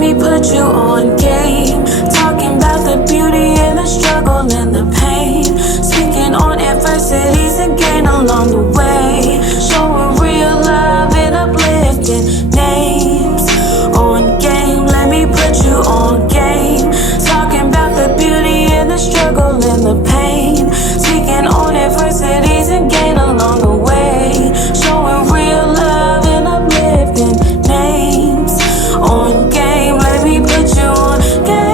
me put you on game. Talking about the beauty and the struggle and the pain. Speaking on adversities and gain along the way. Showing real love and uplifting names. On game, let me put you on game. Talking about the beauty and the struggle and the pain. Speaking on adversities and gain along the way. Showing real love and uplifting names. On game, let me put you on game.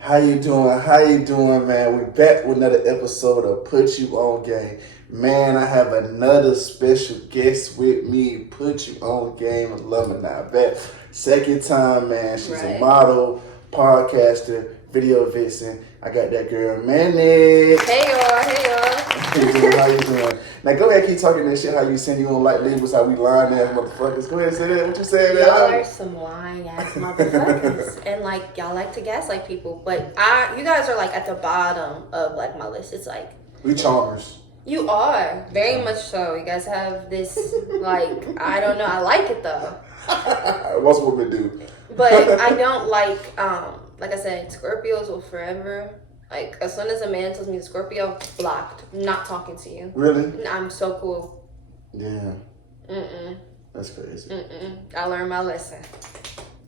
How you doing? How you doing, man? We're back with another episode of Put You On Game. Man, I have another special guest with me. Put You On Game with Lumina. Back second time, man. She's a model, podcaster, video vixen. I got that girl, MANIAC. Hey y'all. How you doing? How you doing? Now go ahead, keep talking that shit. How you saying you don't like labels? How we lying ass motherfuckers? Go ahead and say that. What you saying? Y'all are some lying ass motherfuckers, and like y'all like to gaslight people, but you guys are like at the bottom of like my list. It's like we charmers. You are very much so. You guys have this like I don't know. I like it though. What's women do? But I don't like I said, Scorpios will forever. Like, as soon as a man tells me Scorpio, blocked. Not talking to you. Really? I'm so cool. Yeah. That's crazy. I learned my lesson.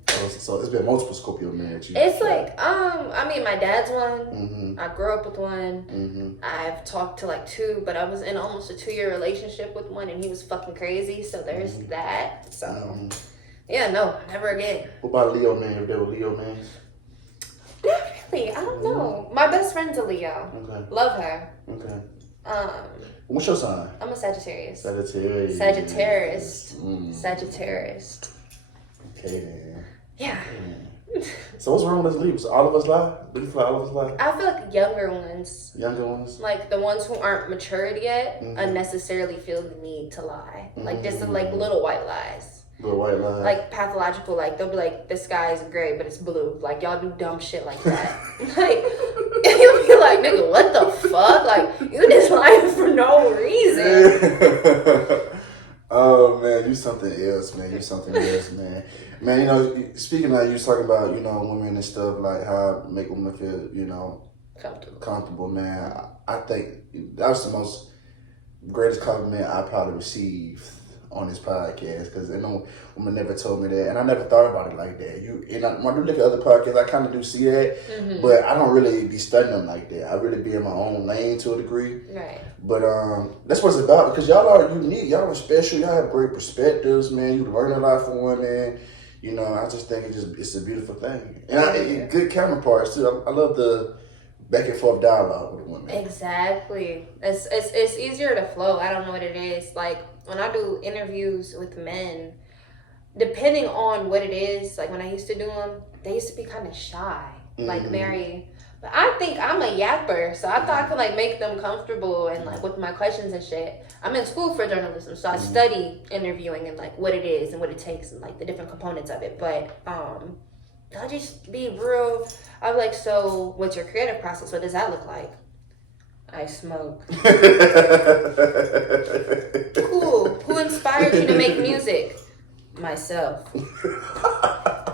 So it's been multiple Scorpio men that you. It's like, I mean, my dad's one. I grew up with one. I've talked to like two, but I was in almost a 2-year relationship with one, and he was fucking crazy. So there's that. So, yeah, no, never again. What about Leo man? If they were Leo men? Not really. I don't know. My best friend's a Leo. Okay. Love her. Okay. What's your sign? I'm a Sagittarius. Sagittarius. Sagittarius. Okay then. Yeah. So what's wrong with us Leos? All of us lie? Do you feel like all of us lie? I feel like younger ones. Younger ones? Like the ones who aren't matured yet unnecessarily feel the need to lie. Like just like little white lies. Little white lies. Like pathological, like they'll be like, the sky is gray, but it's blue. Like y'all do dumb shit like that. Like you'll be like, nigga, what the fuck? Like you just lying for no reason. Oh man, you something else, man. You something else, man. Man, you know, speaking of you was talking about, you know, women and stuff, like how make women feel, you know, comfortable, man. I think that was the most greatest compliment I probably received on this podcast, because no woman never told me that, and I never thought about it like that. When I do look at other podcasts, I kind of do see that, but I don't really be studying them like that. I really be in my own lane to a degree. Right. But that's what it's about, because y'all are unique, y'all are special, y'all have great perspectives, man. You learn a lot from women. You know, I just think it's a beautiful thing, and good counterparts too. I love the back and forth dialogue with women. Exactly. It's easier to flow. I don't know what it is. Like when I do interviews with men, depending on what it is, like when I used to do them, they used to be kind of shy, like very. But I think I'm a yapper, so I thought I could like make them comfortable and like with my questions and shit. I'm in school for journalism, so I study interviewing and like what it is and what it takes and like the different components of it. But I'll just be real. I'm like, so what's your creative process? What does that look like? I smoke. Cool. Who inspired you to make music? Myself.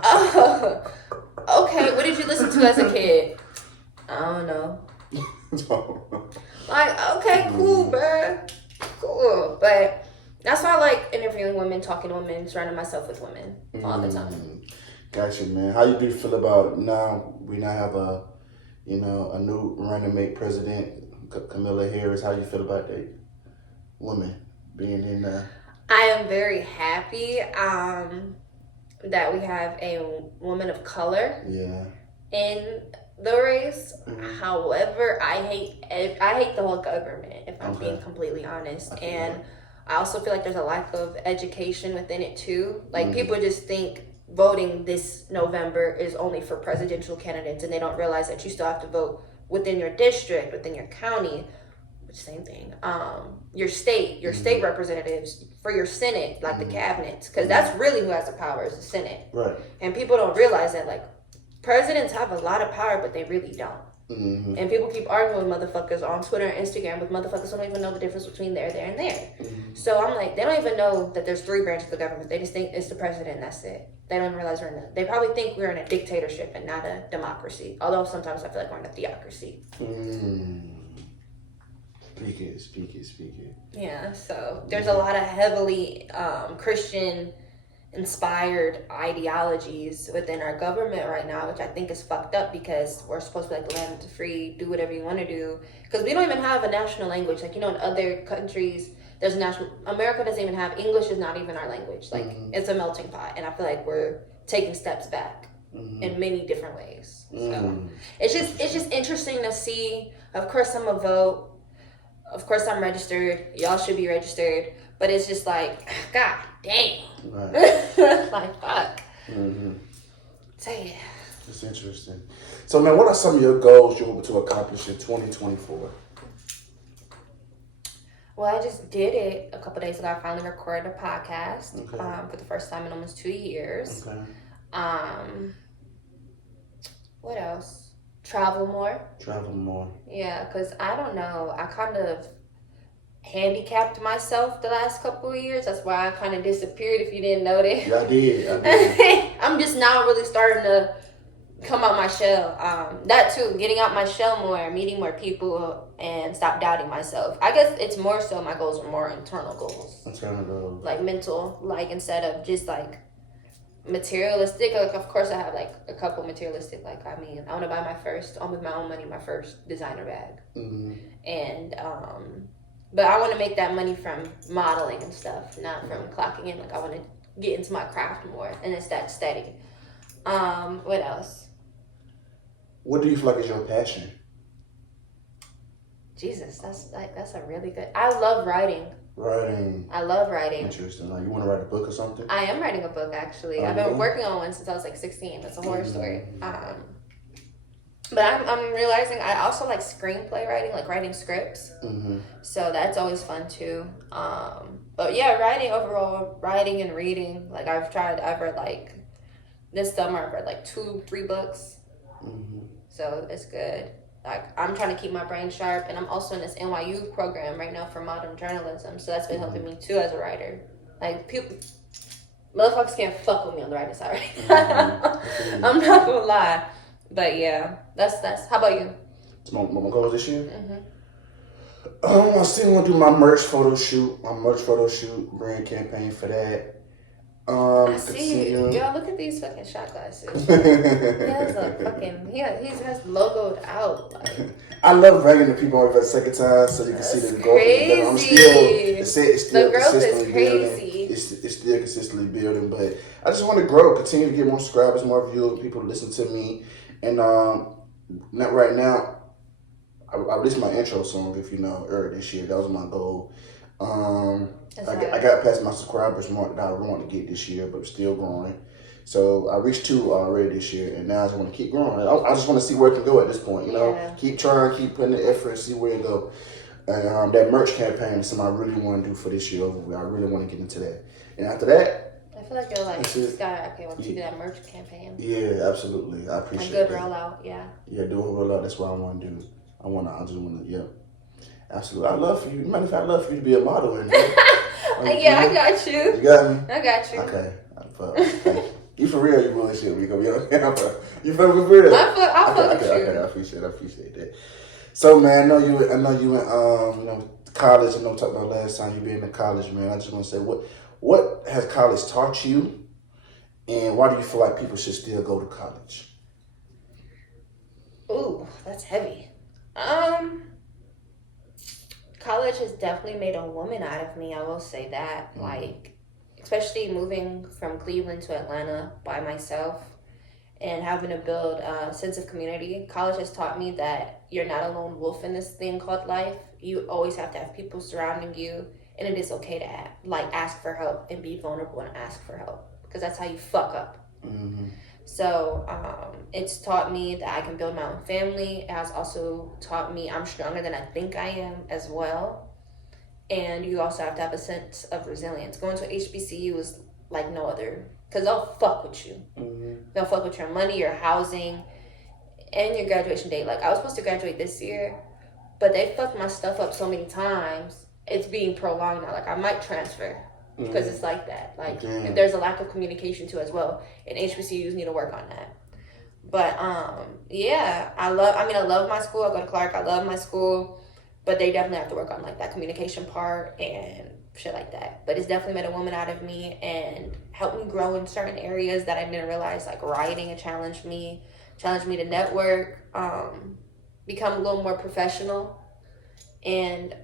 Oh, okay. What did you listen to as a kid? I don't know. Like, okay, cool, bruh. Cool. But that's why I like interviewing women, talking to women, surrounding myself with women all the time. Gotcha, man. How you do feel about now? We now have a new running mate president, Kamala Harris. How you feel about that? Women being in there. I am very happy that we have a woman of color in the race. However, I hate the whole government, if I'm being completely honest. And I also feel like there's a lack of education within it too. Like people just think voting this November is only for presidential candidates, and they don't realize that you still have to vote within your district, within your county, same thing. Your state representatives, for your Senate, like the cabinets, because that's really who has the power, is the Senate. Right. And people don't realize that, like, presidents have a lot of power, but they really don't. Mm-hmm. And people keep arguing with motherfuckers on Twitter and Instagram with motherfuckers who don't even know the difference between there, and there. Mm-hmm. So I'm like, they don't even know that there's 3 branches of the government. They just think it's the president and that's it. They don't realize they probably think we're in a dictatorship and not a democracy. Although sometimes I feel like we're in a theocracy. Speak it. Yeah, so there's a lot of heavily Christian inspired ideologies within our government right now, which I think is fucked up because we're supposed to be like the land of the free, do whatever you want to do. Because we don't even have a national language. Like, in other countries, there's America doesn't even have, English is not even our language. Like, it's a melting pot. And I feel like we're taking steps back in many different ways. So it's just interesting to see. Of course, I'm a vote. Of course, I'm registered. Y'all should be registered. But it's just like, God damn. Right. Like, fuck. So, yeah. It's interesting. So, man, what are some of your goals you're hoping to accomplish in 2024? Well, I just did it a couple days ago. I finally recorded a podcast for the first time in almost 2 years. Okay. What else? Travel more. Yeah, because I don't know. I kind of handicapped myself the last couple of years. That's why I kind of disappeared, if you didn't notice. Yeah, I did. I'm just now really starting to come out my shell. That too, getting out my shell more, meeting more people, and stop doubting myself. I guess it's more so my goals are more internal goals. Like mental, like instead of just like materialistic. Like, of course I have like a couple materialistic, like, I mean, I want to buy with my own money, my first designer bag. And but I want to make that money from modeling and stuff, not from clocking in. Like, I want to get into my craft more, and it's that steady. What else? What do you feel like is your passion? Jesus, that's a really good. I love writing. I love writing. Interesting. Like, you want to write a book or something? I am writing a book, actually. I've been working on one since I was like 16. It's a horror story. But I'm realizing I also like screenplay writing, like writing scripts. So that's always fun too. But yeah, writing and reading. Like, I've read like this summer I've read like 2-3 books. So it's good. Like, I'm trying to keep my brain sharp, and I'm also in this NYU program right now for modern journalism. So that's been helping me too as a writer. Like, motherfuckers can't fuck with me on the writing side right now. I'm not gonna lie. But yeah, that's. How about you? My goals this year? I still want to do my merch photo shoot. Brand campaign for that. I see you. Y'all, look at these fucking shot glasses. He has logoed out. Like, I love bragging to people over the second time so you can see the growth. I'm still consistently building. It's still consistently building, but I just want to grow, continue to get more subscribers, more viewers, people to listen to me. And not right now, I released my intro song, if you know, earlier this year. That was my goal. I got past my subscribers mark that I want to get this year, but still growing. So I reached 2 already this year, and now I just want to keep growing. I just want to see where it can go at this point. You know, keep trying, keep putting the effort, see where it go. And that merch campaign is something I really want to do for this year. I really want to get into that. And after that, I feel like you're like skyrocket once you do that merch campaign. Yeah, absolutely. I appreciate a good that. rollout, yeah. Yeah, do a rollout. That's what I want to do. I just want to, yeah. Absolutely. I love for you. Matter of fact, I'd love for you to be a model in there. Yeah, I got you. You got me? I got you. Okay. Thank you. You for real, you bullshit. We gonna be on camera. You feel me for real? I'll fuck with you. Okay, I appreciate that. So, man, I know you went college. I know we talked about last time you been in college, man. I just want to say, what has college taught you, and why do you feel like people should still go to college? Ooh, that's heavy. College has definitely made a woman out of me. I will say that. Like, especially moving from Cleveland to Atlanta by myself and having to build a sense of community. College has taught me that you're not a lone wolf in this thing called life. You always have to have people surrounding you, and it is okay to ask for help and be vulnerable and ask for help, because that's how you fuck up. So it's taught me that I can build my own family. It has also taught me I'm stronger than I think I am as well. And you also have to have a sense of resilience. Going to HBCU is like no other, because they'll fuck with you. They'll fuck with your money, your housing. and your graduation date. Like, I was supposed to graduate this year, but they fucked my stuff up so many times. It's being prolonged now. Like, I might transfer because it's like that. Like, there's a lack of communication too as well, and HBCUs need to work on that. But yeah, I love my school. I go to Clark. I love my school, but they definitely have to work on like that communication part and shit like that. But it's definitely made a woman out of me and helped me grow in certain areas that I didn't realize. Like writing, it challenged me to network, become a little more professional, and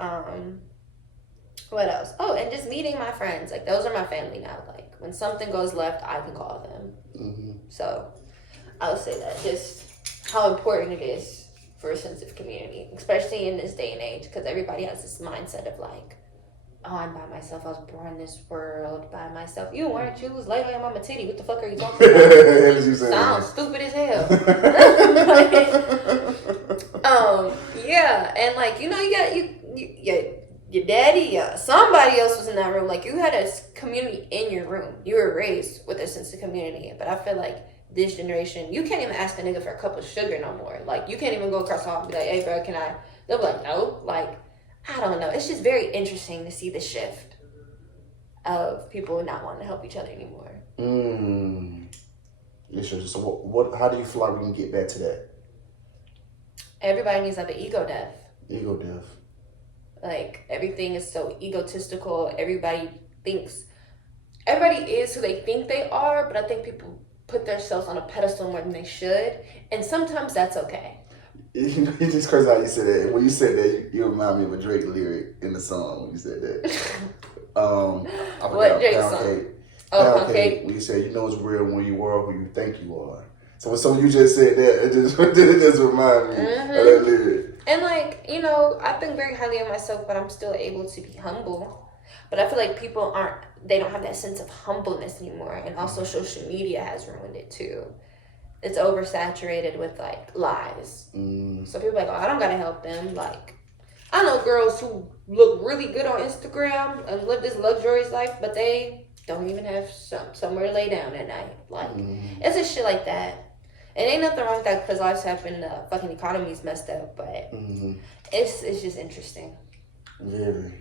what else? Oh, and just meeting my friends. Like, those are my family now. Like, when something goes left, I can call them. So I would say that just how important it is for a sense of community, especially in this day and age, because everybody has this mindset of like, oh, I'm by myself. I was born in this world by myself. You weren't. You was laid on your mama titty. What the fuck are you talking about? Sounds stupid as hell. Yeah, and like, you know, you got your daddy, somebody else was in that room. Like, you had a community in your room. You were raised with a sense of community. But I feel like this generation, you can't even ask a nigga for a cup of sugar no more. Like, you can't even go across the hall and be like, hey, bro, can I? They'll be like, no. Like, I don't know. It's just very interesting to see the shift of people not wanting to help each other anymore. So what? How do you feel like we can get back to that? Everybody needs to have an ego death. Ego death. Like, everything is so egotistical. Everybody is who they think they are, but I think people put themselves on a pedestal more than they should, and sometimes that's okay. You know, it's just crazy how you said that. When you said that, you remind me of a Drake lyric in the song when you said that. What Drake song? Pound Cake. When you said, you know it's real when you are who you think you are. So when you just said that, it just reminded me of that lyric. And like, you know, I think very highly of myself, but I'm still able to be humble. But I feel like people they don't have that sense of humbleness anymore. And also social media has ruined it too. It's oversaturated with like lies. So people are like, oh, I don't gotta help them. Like, I know girls who look really good on Instagram and live this luxurious life, but they don't even have somewhere to lay down at night. Like, it's just shit like that. And ain't nothing wrong with that because lives happen, fucking economy's messed up, but it's just interesting. Very,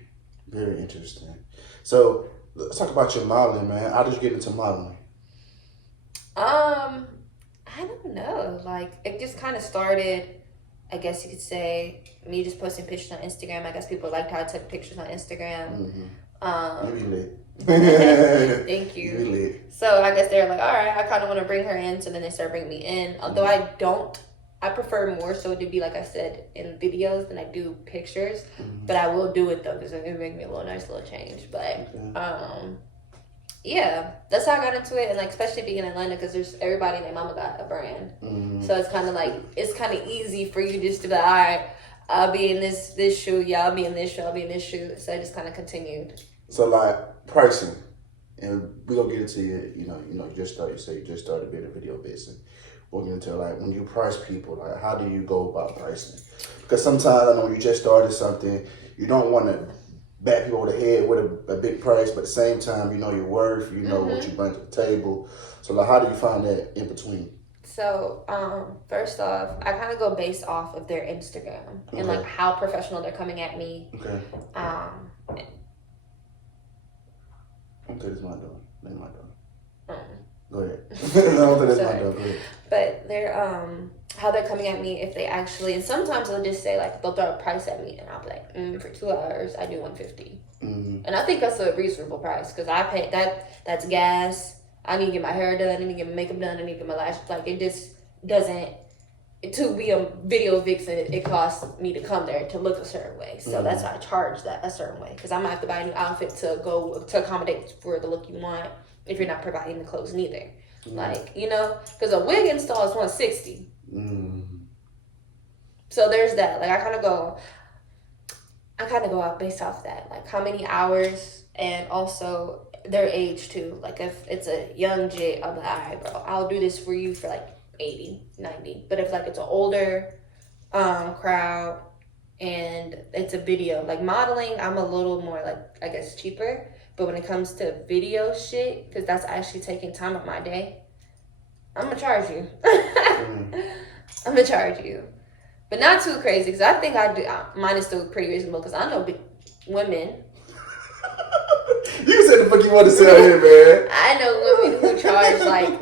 very interesting. So let's talk about your modeling, man. How did you get into modeling? I don't know. Like, it just kind of started, I guess you could say, me just posting pictures on Instagram. I guess people liked how I took pictures on Instagram. You be lit. Thank you. You be lit. So I guess they're like, all right, I kind of want to bring her in. So then they start bringing me in. Although I prefer more so to be, like I said, in videos than I do pictures. But I will do it though, because it's gonna make me a nice little change. But yeah, that's how I got into it. And like, especially being in Atlanta, because there's everybody and their mama got a brand. So it's kind of like, it's kind of easy for you just to be like, all right, I'll be in this shoe, y'all be in this shoe, I'll be in this shoe. So I just kind of continued. So like pricing, and we're gonna get into you know, you just started being a video business. We're gonna into like, when you price people, like how do you go about pricing? Because sometimes I know when you just started something, you don't want to bat people over the head with a big price, but at the same time, you know your worth, you know what you bring to the table. So like, how do you find that in between? So, first off, I kind of go based off of their Instagram and like how professional they're coming at me. Okay, this is my door. That's my door. Go ahead. No, that's my door. Go ahead. But they're how they're coming at me, if they actually, and sometimes they'll just say like, they'll throw a price at me and I'll be like, for 2 hours I do $150. And I think that's a reasonable price because I pay that's gas. I need to get my hair done, I need to get my makeup done, I need to get my lashes. Like, it just doesn't, to be a video vixen, it costs me to come there to look a certain way. So that's why I charge that a certain way. Because I might have to buy a new outfit to accommodate for the look you want if you're not providing the clothes neither. Like, you know, because a wig install is $160. So there's that. Like, I kind of go out based off that. Like, how many hours, and also their age too. Like, if it's a young jit, I'll be like, all right, bro, I'll do this for you for like 80, 90. But if like it's an older crowd and it's a video, like modeling, I'm a little more like, I guess, cheaper. But when it comes to video shit, because that's actually taking time of my day, I'm gonna charge you. I'm gonna charge you, but not too crazy because I think mine is still pretty reasonable because I know women. You said the fuck you want to say out here, man. I know women who charge like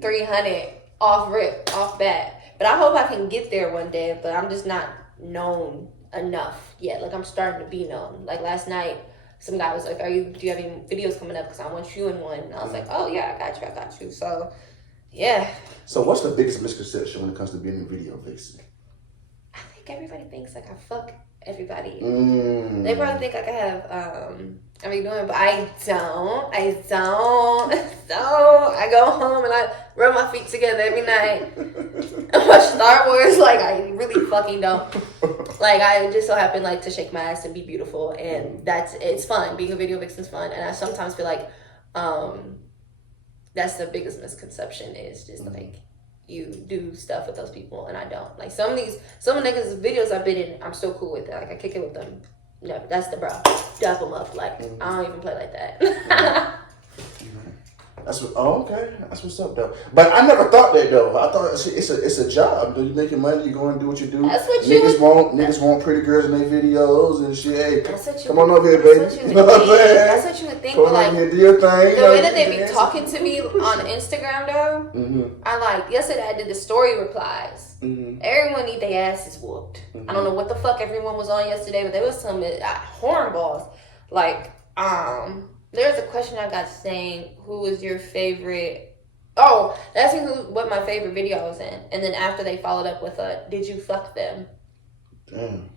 $300 off bat, but I hope I can get there one day. But I'm just not known enough yet. Like I'm starting to be known. Like last night, some guy was like, do you have any videos coming up? Because I want you in one. And I was like, oh yeah, I got you. So, yeah. So what's the biggest misconception when it comes to being in video, Vixen? I think everybody thinks like I fuck everybody. They probably think I could have, but I don't. So I go home and I rub my feet together every night. I watch Star Wars. Like I really fucking don't. Like I just so happen like to shake my ass and be beautiful, and it's fun. Being a video vixen's fun, and I sometimes feel like that's the biggest misconception is just like you do stuff with those people and I don't. Like some niggas videos I've been in, I'm still cool with it. Like I kick it with them. No, that's the bro. Dap them up. Like I don't even play like that. Okay. That's what's up though. But I never thought that though. I thought it's a job. Do you making money? You go and do what you do. That's what niggas want pretty girls in their videos and shit. Hey, come on over here, baby. You know what I'm saying? That's what you would think. Come on here, do your thing. The way that they be talking to me on Instagram though, I like yesterday I did the story replies. Everyone need their asses whooped. I don't know what the fuck everyone was on yesterday, but there was some hornballs. Like there's a question I got saying, who was your favorite? Oh, asking what my favorite video was in. And then after they followed up with did you fuck them? Damn.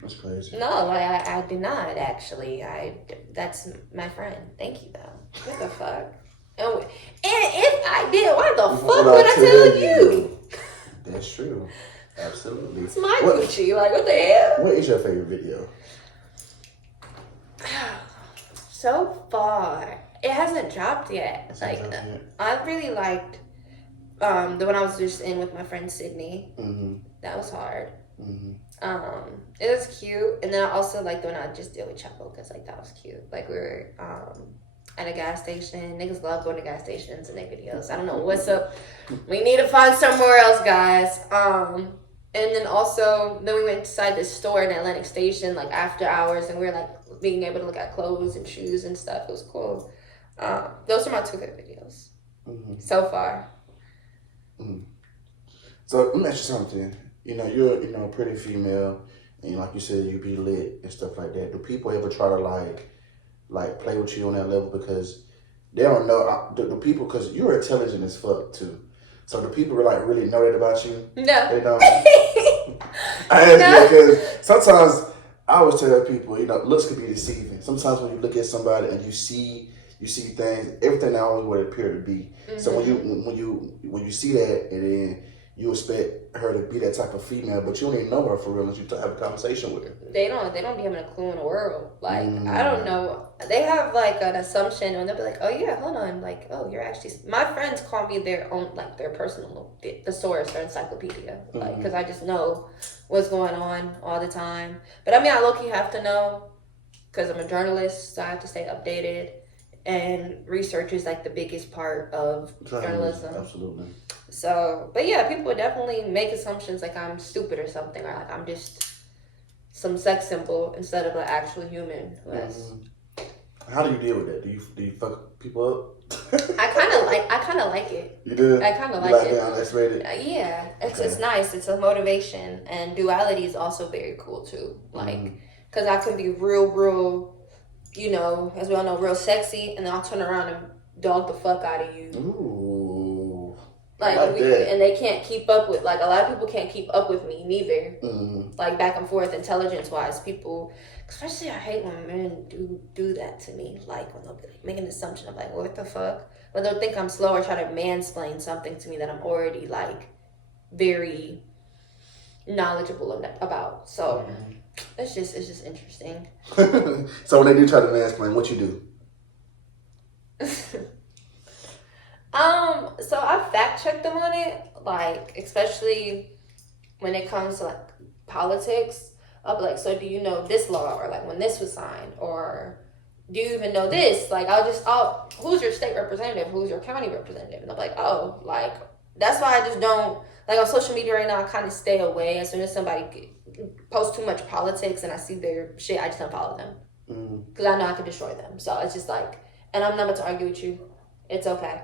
That's crazy. No, I did not actually. That's my friend. Thank you though. What the fuck? And if I did, why the fuck would I tell you? That's true. Absolutely. It's my Gucci. Like what the hell? What is your favorite video? So far, it hasn't dropped yet. I really liked the one I was just in with my friend Sydney. That was hard. It was cute, and then I also like the one I just did with Chapo because like that was cute. Like we were at a gas station. Niggas love going to gas stations and their videos. I don't know what's up. We need to find somewhere else, guys. And then also, then we went inside this store in Atlantic Station, like after hours, and we were like being able to look at clothes and shoes and stuff. It was cool. Those are my two favorite videos so far. So let me ask you something. You know, you're a pretty female, and like you said, you be lit and stuff like that. Do people ever try to like play with you on that level because they don't know? Do people, because you're intelligent as fuck too. So do people really know that about you? No. They don't. I ask because sometimes I always tell people, looks can be deceiving. Sometimes when you look at somebody and you see things, everything not only what it appear to be. So when you see that, and then you expect her to be that type of female, but you don't even know her for real unless you have a conversation with her. They don't be having a clue in the world. Like I don't know. They have like an assumption, and they'll be like, "Oh yeah, hold on." Like, "Oh, you're actually." My friends call me their own, like their personal thesaurus or encyclopedia, like because I just know what's going on all the time. But I mean, I low-key have to know because I'm a journalist, so I have to stay updated. And research is like the biggest part of journalism. Absolutely. So, but yeah, people would definitely make assumptions like I'm stupid or something, or like I'm just some sex symbol instead of an actual human who has. How do you deal with that? Do you fuck people up? I kind of like it. You do? I kind of like it. Unexpected? Yeah, it's nice. It's a motivation, and duality is also very cool too. Like, because I can be real. As we all know, real sexy, and then I'll turn around and dog the fuck out of you. Ooh. Like and they can't keep up with, like, a lot of people can't keep up with me neither. Like, back and forth, intelligence-wise, people, especially I hate when men do that to me. Like, when they'll be like, making an assumption of, like, what the fuck? When they'll think I'm slow or try to mansplain something to me that I'm already, like, very knowledgeable about. So... It's just interesting. So when they do try to mansplain, what you do? So I fact checked them on it, like especially when it comes to like politics. I'll be like, so do you know this law, or like when this was signed, or do you even know this? Like who's your state representative? Who's your county representative? And I'm like, oh, like That's why I just don't, like on social media right now, I kind of stay away. As soon as somebody posts too much politics and I see their shit, I just unfollow them. Because I know I could destroy them. So it's just like, and I'm not about to argue with you. It's okay.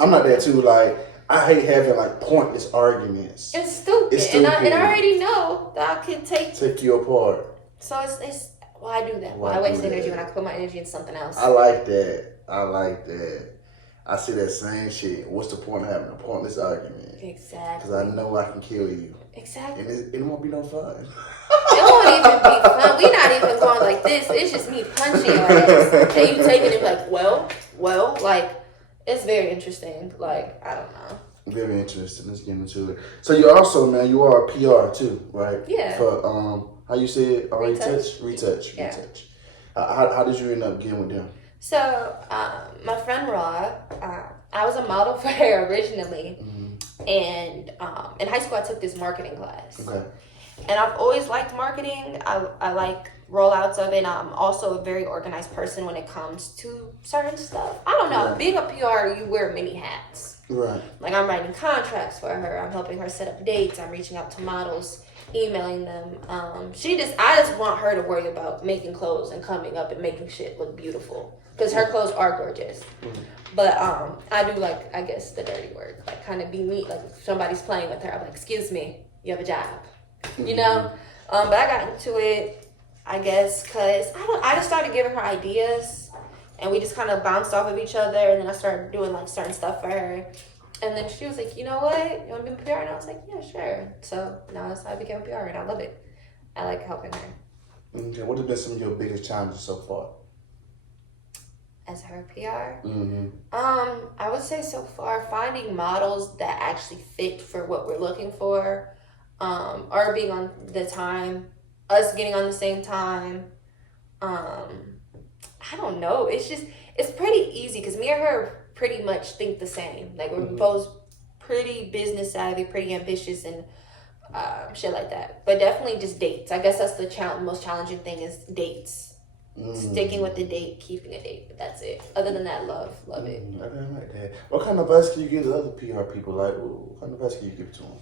I'm not there too. Like, I hate having like pointless arguments. It's stupid. And I already know that I can take you apart. So it's why do that? Why waste energy when I can put my energy into something else? I like that. I see that same shit. What's the point of having a pointless argument? Exactly. Because I know I can kill you. Exactly. And it won't be no fun. It won't even be fun. We're not even going like this. It's just me punching your ass. And you taking it like, well, like, it's very interesting. Like, I don't know. Very interesting. Let's get into it. So you also, man, you are a PR too, right? Yeah. For how you say it? Retouch. Retouch. How did you end up getting with them? So my friend Rod, I was a model for her originally, and in high school I took this marketing class. Okay. And I've always liked marketing. I like rollouts of it. I'm also a very organized person when it comes to certain stuff. I don't know. Right. Being a PR, you wear many hats. Right. Like I'm writing contracts for her. I'm helping her set up dates. I'm reaching out to models, emailing them. I just want her to worry about making clothes and coming up and making shit look beautiful. Because her clothes are gorgeous. But I do like, I guess, the dirty work. Like kind of be neat. Like if somebody's playing with her, I'm like, excuse me, you have a job. You know? But I got into it, I guess, because I just started giving her ideas. And we just kind of bounced off of each other. And then I started doing like certain stuff for her. And then she was like, you know what? You want to be a PR? And I was like, yeah, sure. So now that's how I became a PR. And I love it. I like helping her. Okay. What have been some of your biggest challenges so far? As her PR? I would say so far, finding models that actually fit for what we're looking for. Or being on the time. Us getting on the same time. I don't know. It's pretty easy because me and her pretty much think the same. Like we're both pretty business savvy, pretty ambitious, and shit like that. But definitely just dates. I guess that's the most challenging thing is dates. Sticking with the date, keeping a date. But that's it. Other than that, love it. I like that. What kind of advice can you give to other PR people? Like, what kind of advice can you give to them?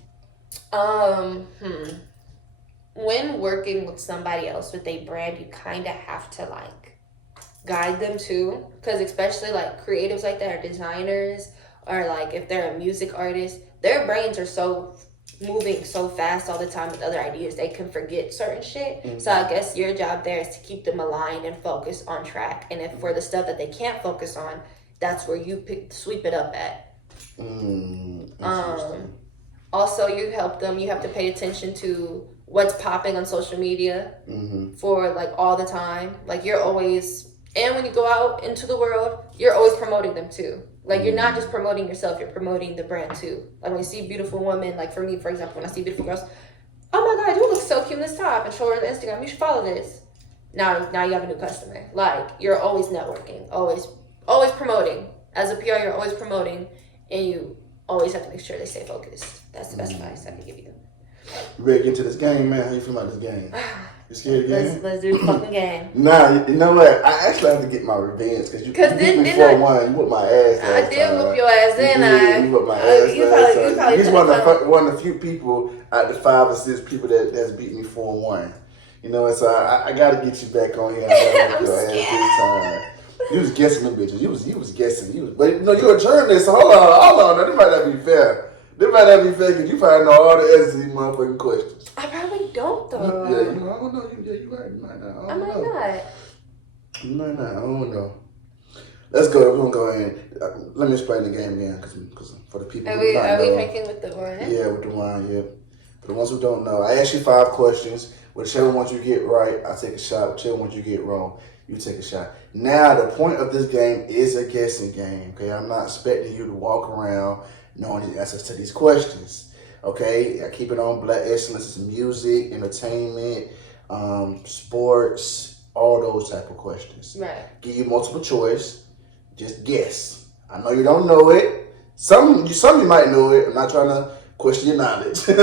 When working with somebody else with a brand, you kind of have to like guide them too, because especially like creatives like that or designers or like if they're a music artist, their brains are so moving so fast all the time with other ideas they can forget certain shit. So I guess your job there is to keep them aligned and focused on track, and if for the stuff that they can't focus on, that's where you sweep it up at. Also you help them, you have to pay attention to what's popping on social media for like all the time. Like you're always, and when you go out into the world, you're always promoting them too. Like you're not just promoting yourself, you're promoting the brand too. Like when you see beautiful women, like for me, for example, when I see beautiful girls, oh my God, you look so cute in this top, and show her on Instagram, you should follow this. Now you have a new customer. Like you're always networking, always promoting. As a PR, you're always promoting, and you always have to make sure they stay focused. That's the best advice I can give you. You ready to get into this game, man? How you feel about this game? You scared of the game? Let's do the fucking game. Nah, you know what? I actually have to get my revenge because you beat me 4-1. You whooped my ass last time. I did whoop your ass, didn't I? You whooped my ass last time. He's one of the few people out of the 5 or 6 people that's beat me 4-1. You know, so I got to get you back on here. I'm your scared. ass this time. You was guessing them bitches. You was guessing. But you know, you're a journalist, so hold on. Now, this might not be fair. This might not be fair because you probably know all the answers to these motherfucking questions. I probably don't, though. Yeah, you know, I don't know. You right. You might not. I might not. You might not. I don't know. Let's go. We're going to go ahead. Let me explain the game again because for the people who don't know. Are we drinking with the wine? Yeah, with the wine, yeah. For the ones who don't know, I ask you 5 questions. Whichever ones you get right, I take a shot. Whichever ones you get wrong, you take a shot. Now, the point of this game is a guessing game, okay? I'm not expecting you to walk around knowing the answers to these questions, okay? I keep it on black excellence. It's music, entertainment, sports, all those type of questions. Right. Give you multiple choice. Just guess. I know you don't know it. Some you might know it. I'm not trying to question your knowledge. You're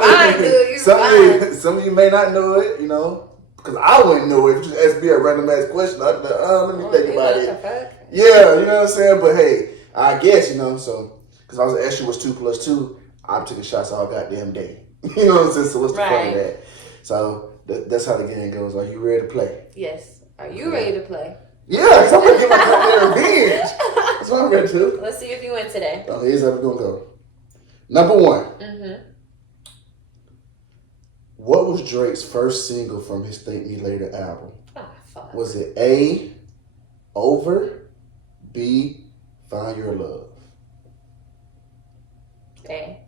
fine, dude. You're fine. Some of you may not know it, you know, because I wouldn't know it. If you just ask me a random ass question, I'd be like, let me think about it. Yeah, you know what I'm saying? But hey, I guess, you know, so Because I was asked you what's 2 plus 2, I'm taking shots all goddamn day. You know what I'm saying? So what's the point of that? So that's how the game goes. Are you ready to play? Yes. Are you ready to play? Yeah, because I'm going to get my goddamn revenge. That's what I'm ready to. Let's see if you win today. Oh, here's how we're going to go. Number 1. Mm-hmm. What was Drake's first single from his Thank Me Later album? Ah, fuck. Was it A, Over, B, Find Your Love? A.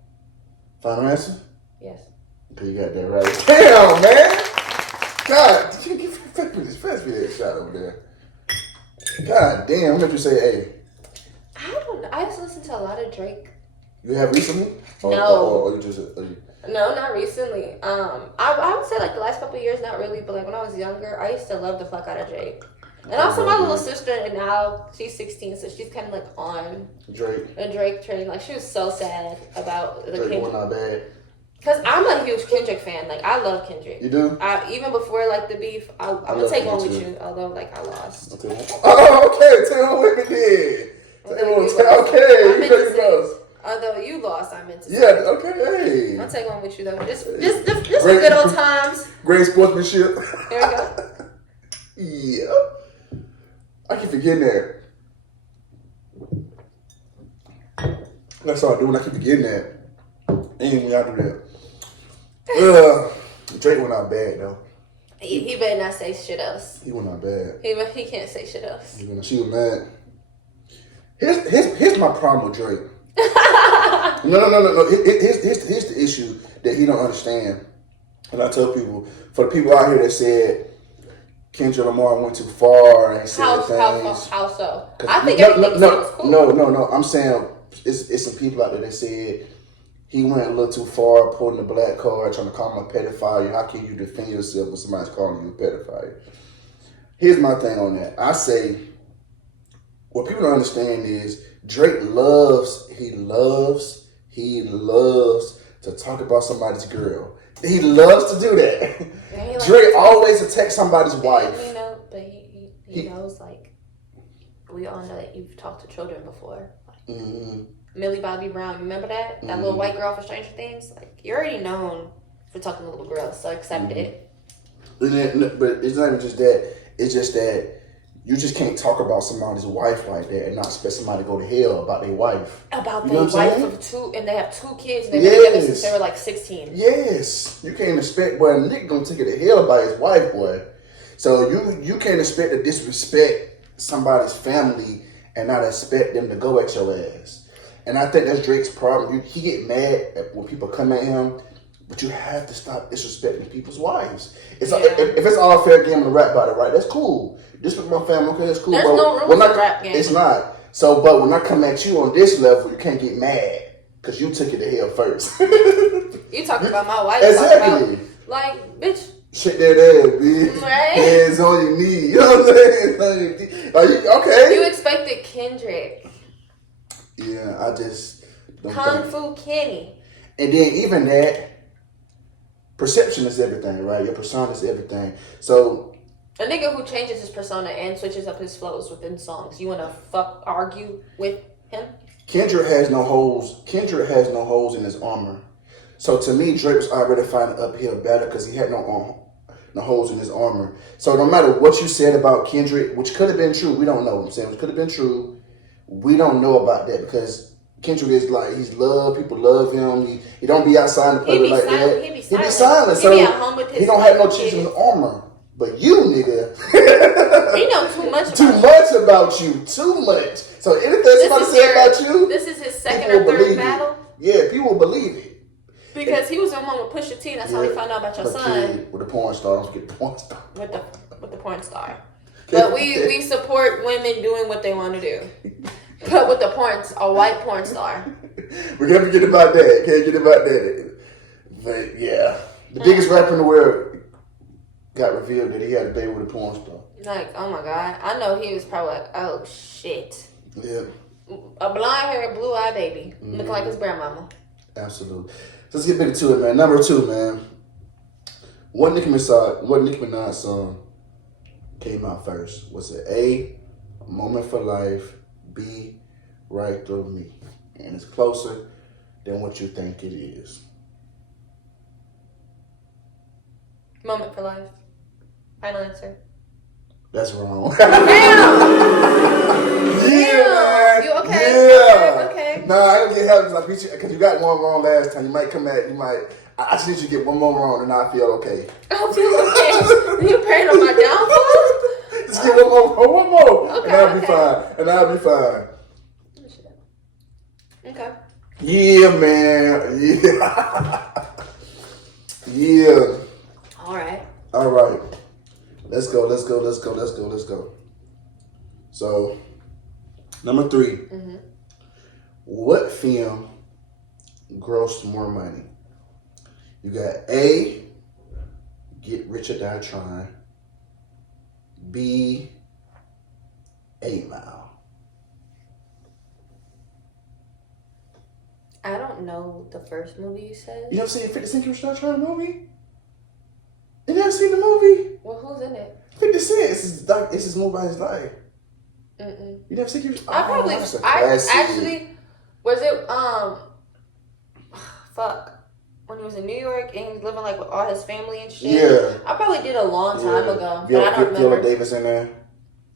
Final answer? Yes. Okay, you got that right. Damn, man! God, did you pass me that shot over there? God damn, what made you say A? I don't know. I just listened to a lot of Drake. You have recently? No. Or you just... No, not recently. I would say like the last couple of years, not really, but like when I was younger, I used to love the fuck out of Drake. And also my little sister, and now she's 16, so she's kind of like on a Drake train. Like she was so sad about the Drake Kendrick. not bad. Cause I'm a huge Kendrick fan. Like I love Kendrick. You do? Even before like the beef, I'm gonna take one with you. Although like I lost. Okay. Oh, okay. Take one with me then. Okay. You lost. Although you lost, I meant to say. Yeah, okay, hey. I'll take one with you though. Just the good old times. Great sportsmanship. There we go. Yeah. I keep forgetting that. That's all I do when I keep forgetting that. Ain't when y'all do that. Drake went out bad though. He better not say shit else. He went out bad. He can't say shit else. She was mad. Here's my problem with Drake. No. Here's the issue that he don't understand. And I tell people, for the people out here that said Kendrick Lamar went too far and said things. How so? I think everything he said was cool. No. I'm saying it's some people out there that said he went a little too far, pulling the black card, trying to call him a pedophile. How can you defend yourself when somebody's calling you a pedophile? Here's my thing on that. I say, what people don't understand is Drake loves to talk about somebody's girl. He loves to do that. Drake always attacks somebody's wife. You know, but he knows, like, we all know that you've talked to children before. Like, Millie Bobby Brown, remember that? That little white girl from Stranger Things? Like, you're already known for talking to little girls, so accept it. But it's not even just that. It's just that you just can't talk about somebody's wife like that and not expect somebody to go to hell about their wife. About their wife of 2, and they have 2 kids, and they've been together since they were like 16. Yes. You can't expect, boy, a nigga gonna take it to hell about his wife, boy. So you can't expect to disrespect somebody's family and not expect them to go at your ass. And I think that's Drake's problem. He get mad when people come at him, but you have to stop disrespecting people's wives. If it's all fair game to rap about it, right? That's cool. Disrespect my family, okay, that's cool. There's no rules in rap game. It's not. So, but when I come at you on this level, you can't get mad because you took it to hell first. You talking about my wife? Exactly. Like, bitch. Shake that ass, bitch. Right? Hands on your knee. You know what I'm saying? Are you okay? You expected Kendrick. Yeah, I just don't Kung Fu Kenny. And then even that, perception is everything, right? Your persona is everything. So a nigga who changes his persona and switches up his flows within songs, you wanna argue with him? Kendrick has no holes. Kendrick has no holes in his armor. So to me, Drake was already fighting uphill battle because he had no holes in his armor. So no matter what you said about Kendrick, which could have been true, we don't know. I'm saying which could have been true. We don't know about that because Kendrick is like, he's loved. People love him. He don't be outside in the public like that. He be silent. So he be at home with his he don't have no chinks in his armor. But you, nigga, he know too much. About you. Too much. So anything somebody say about you, this is his second or third battle. Yeah, people will believe it. Because he was in one with Pusha T. That's how he found out about your son. With the porn star, don't forget the porn star. With the porn star. But we support women doing what they want to do. But with a white porn star. We can't forget about that. Can't get about that. But yeah, the biggest rapper in the world got revealed that he had a baby with a porn star. Like, oh my God. I know he was probably like, oh shit. Yeah. A blonde-haired, blue-eyed baby. Looking like his grandmama. Absolutely. So let's get back to it, man. Number 2, man. What Nicki Minaj song came out first? Was it A, Moment for Life, B, Right Through Me? and it's closer than what you think it is. Moment for life. Final answer. That's wrong. Damn! Yeah, you okay? Yeah. Okay. Nah, I don't get help because you got one wrong last time. You might come back. I just need you to get one more wrong, and I feel okay. I feel okay. You praying on my downfall? Just get one more, Okay, and I'll be fine. Okay. Yeah, man. Yeah. Yeah. All right. Let's go. So, number 3. Mm-hmm. What film grossed more money? You got A, Get Rich or Die Trying. B, 8 Mile. I don't know the first movie you said. You never seen 50 Cent Get Rich or Die Trying movie? You never seen the movie? Well, who's in it? 50 Cent. It's his movie about his life. Mm-mm. You never seen Get Rich? Actually, was it, fuck. When he was in New York and he was living like with all his family and shit. Yeah. I probably did a long time ago, but I don't remember. Viola Davis in there.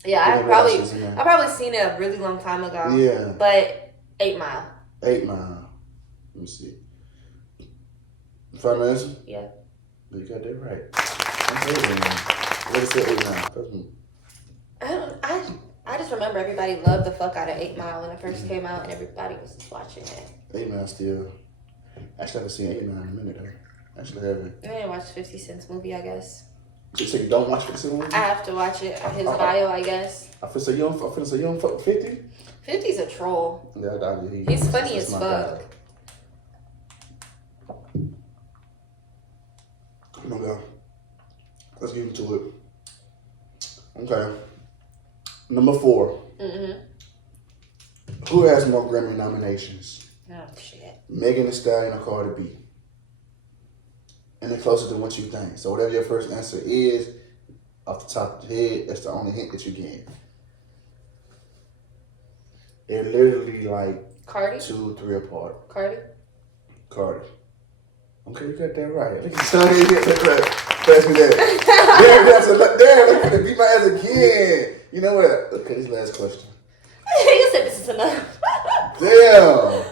Yeah, I probably seen it a really long time ago. Yeah. But 8 Mile. 8 Mile. Let me see. Final answer? Yeah. You got that right. What did it say 8 Mile? I just remember everybody loved the fuck out of 8 Mile when it first came out and everybody was watching it. 8 Mile still. Actually, I haven't seen 8 Mile in a minute though. Actually, I haven't. I didn't watch 50 Cent's movie, I guess. So you don't watch 50 Cent movie? I have to watch it. His bio, I guess. I feel so young. Fuck 50. 50's a troll. Yeah, He's funny as fuck. Come on, go. Let's get into it. Okay. Number 4. Mm-hmm. Who has more Grammy nominations? Oh, shit. Megan Thee Stallion or Cardi B? And they're closer to what you think. So whatever your first answer is, off the top of your head, that's the only hint that you get. They're literally like Cardi? 2, 3 apart. Cardi? Okay, you got that right. Look at you, pass me that. Damn, look at beat my ass again. You know what? Okay, this last question. You said this is enough. Damn.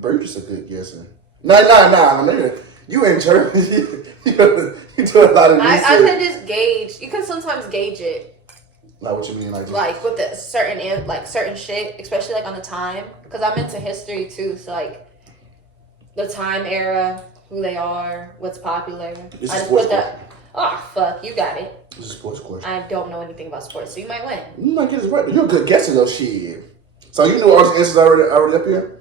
Bro, you just a good guesser. Nah, nigga. You in Germany. You do a lot of research. I can just gauge. You can sometimes gauge it. Like what you mean? Like with the certain shit, especially like on the time. Because I'm into history too. So like the time era, who they are, what's popular. It's I a just sports put that. Oh, fuck. You got it. It's a sports question. I don't know anything about sports, so you might win. You might get it right. You're a good guesser though, shit. So you knew all the answers already up here?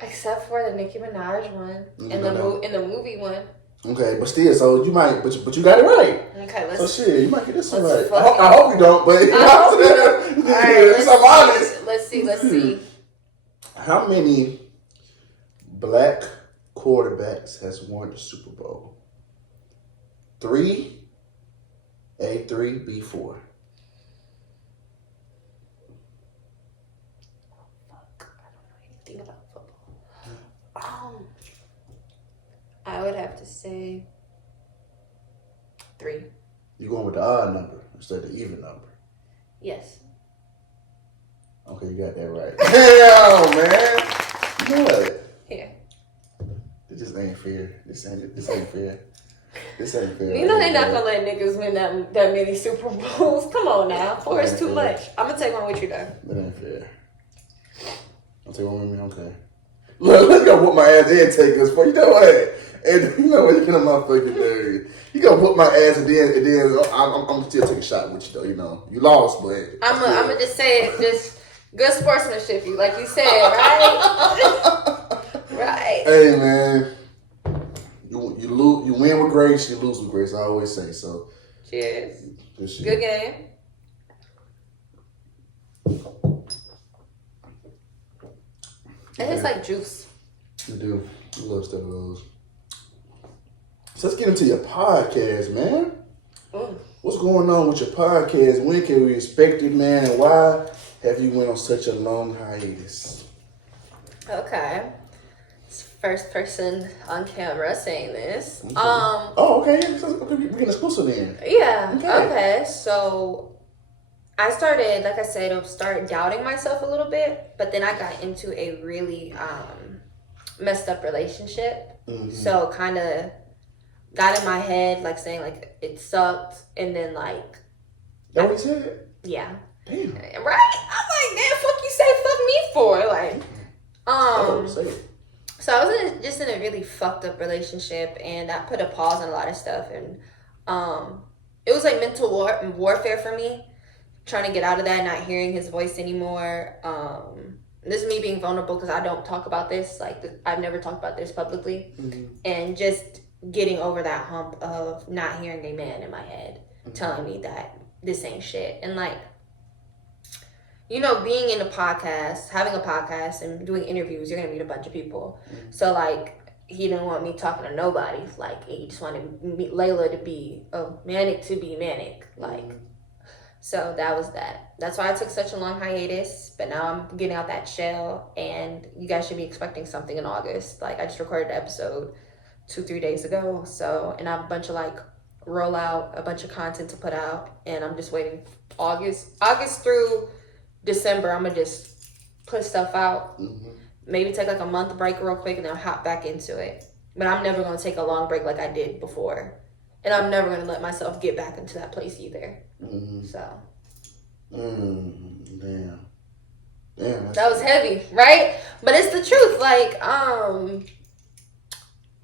Except for the Nicki Minaj one and the movie one. Okay, but still, so you might, but you got it right. Okay, let's. So shit, you might get this one right. Fuck I hope you don't, but you know what I'm saying? Alright, I'm honest. Let's see. How many black quarterbacks has won the Super Bowl? 3, A3, B4. I would have to say 3. You're going with the odd number instead of the even number. Yes. Okay, you got that right. Damn, man. You know what? Here. It just ain't fair. This ain't fair. This ain't fair. You know they're not gonna let niggas win that many Super Bowls. Come on now. 4 is too much. I'm gonna take one with you though. That ain't fair. I'll take one with me. Okay. Look, let's go whoop my ass and take this for you know what? And you know what? You're gonna motherfucking nerve. You gonna whoop my ass and then I'm gonna still take a shot with you though. You know you lost, but I'm gonna just say it. Just good sportsmanship, like you said, right? Right. Hey man, you win with grace, you lose with grace. I always say so. Cheers. Good game. It tastes like juice. You do. You love stuff of those. So let's get into your podcast, man. What's going on with your podcast? When can we expect it, man? And why? have you went on such a long hiatus? Okay. It's first person on camera saying this. Okay. We're getting exclusive then. Yeah. Okay. So I started, like I said, start doubting myself a little bit, but then I got into a really messed up relationship. Mm-hmm. So kind of got in my head, like saying like it sucked, and then like. That what he said? Yeah. Damn. Right? I'm like, damn, fuck you say fuck me for? Like, so I was just in a really fucked up relationship, and that put a pause on a lot of stuff, and it was like mental warfare for me, trying to get out of that, not hearing his voice anymore. This is me being vulnerable because I don't talk about this, like I've never talked about this publicly, and just getting over that hump of not hearing a man in my head telling me that this ain't shit. And like, you know, being in a podcast, having a podcast and doing interviews, you're gonna meet a bunch of people. So like, he didn't want me talking to nobody. Like, he just wanted Layla to be manic to be manic. Like, so that was that. That's why I took such a long hiatus. But now I'm getting out that shell, and you guys should be expecting something in August. Like, I just recorded an episode 2-3 days ago. So, and I have a bunch of like roll out a bunch of content to put out, and I'm just waiting August through December. I'm gonna just put stuff out, maybe take like a month break real quick, and then hop back into it. But I'm never gonna take a long break like I did before, and I'm never gonna let myself get back into that place either. So damn, that was heavy, right? But it's the truth. Like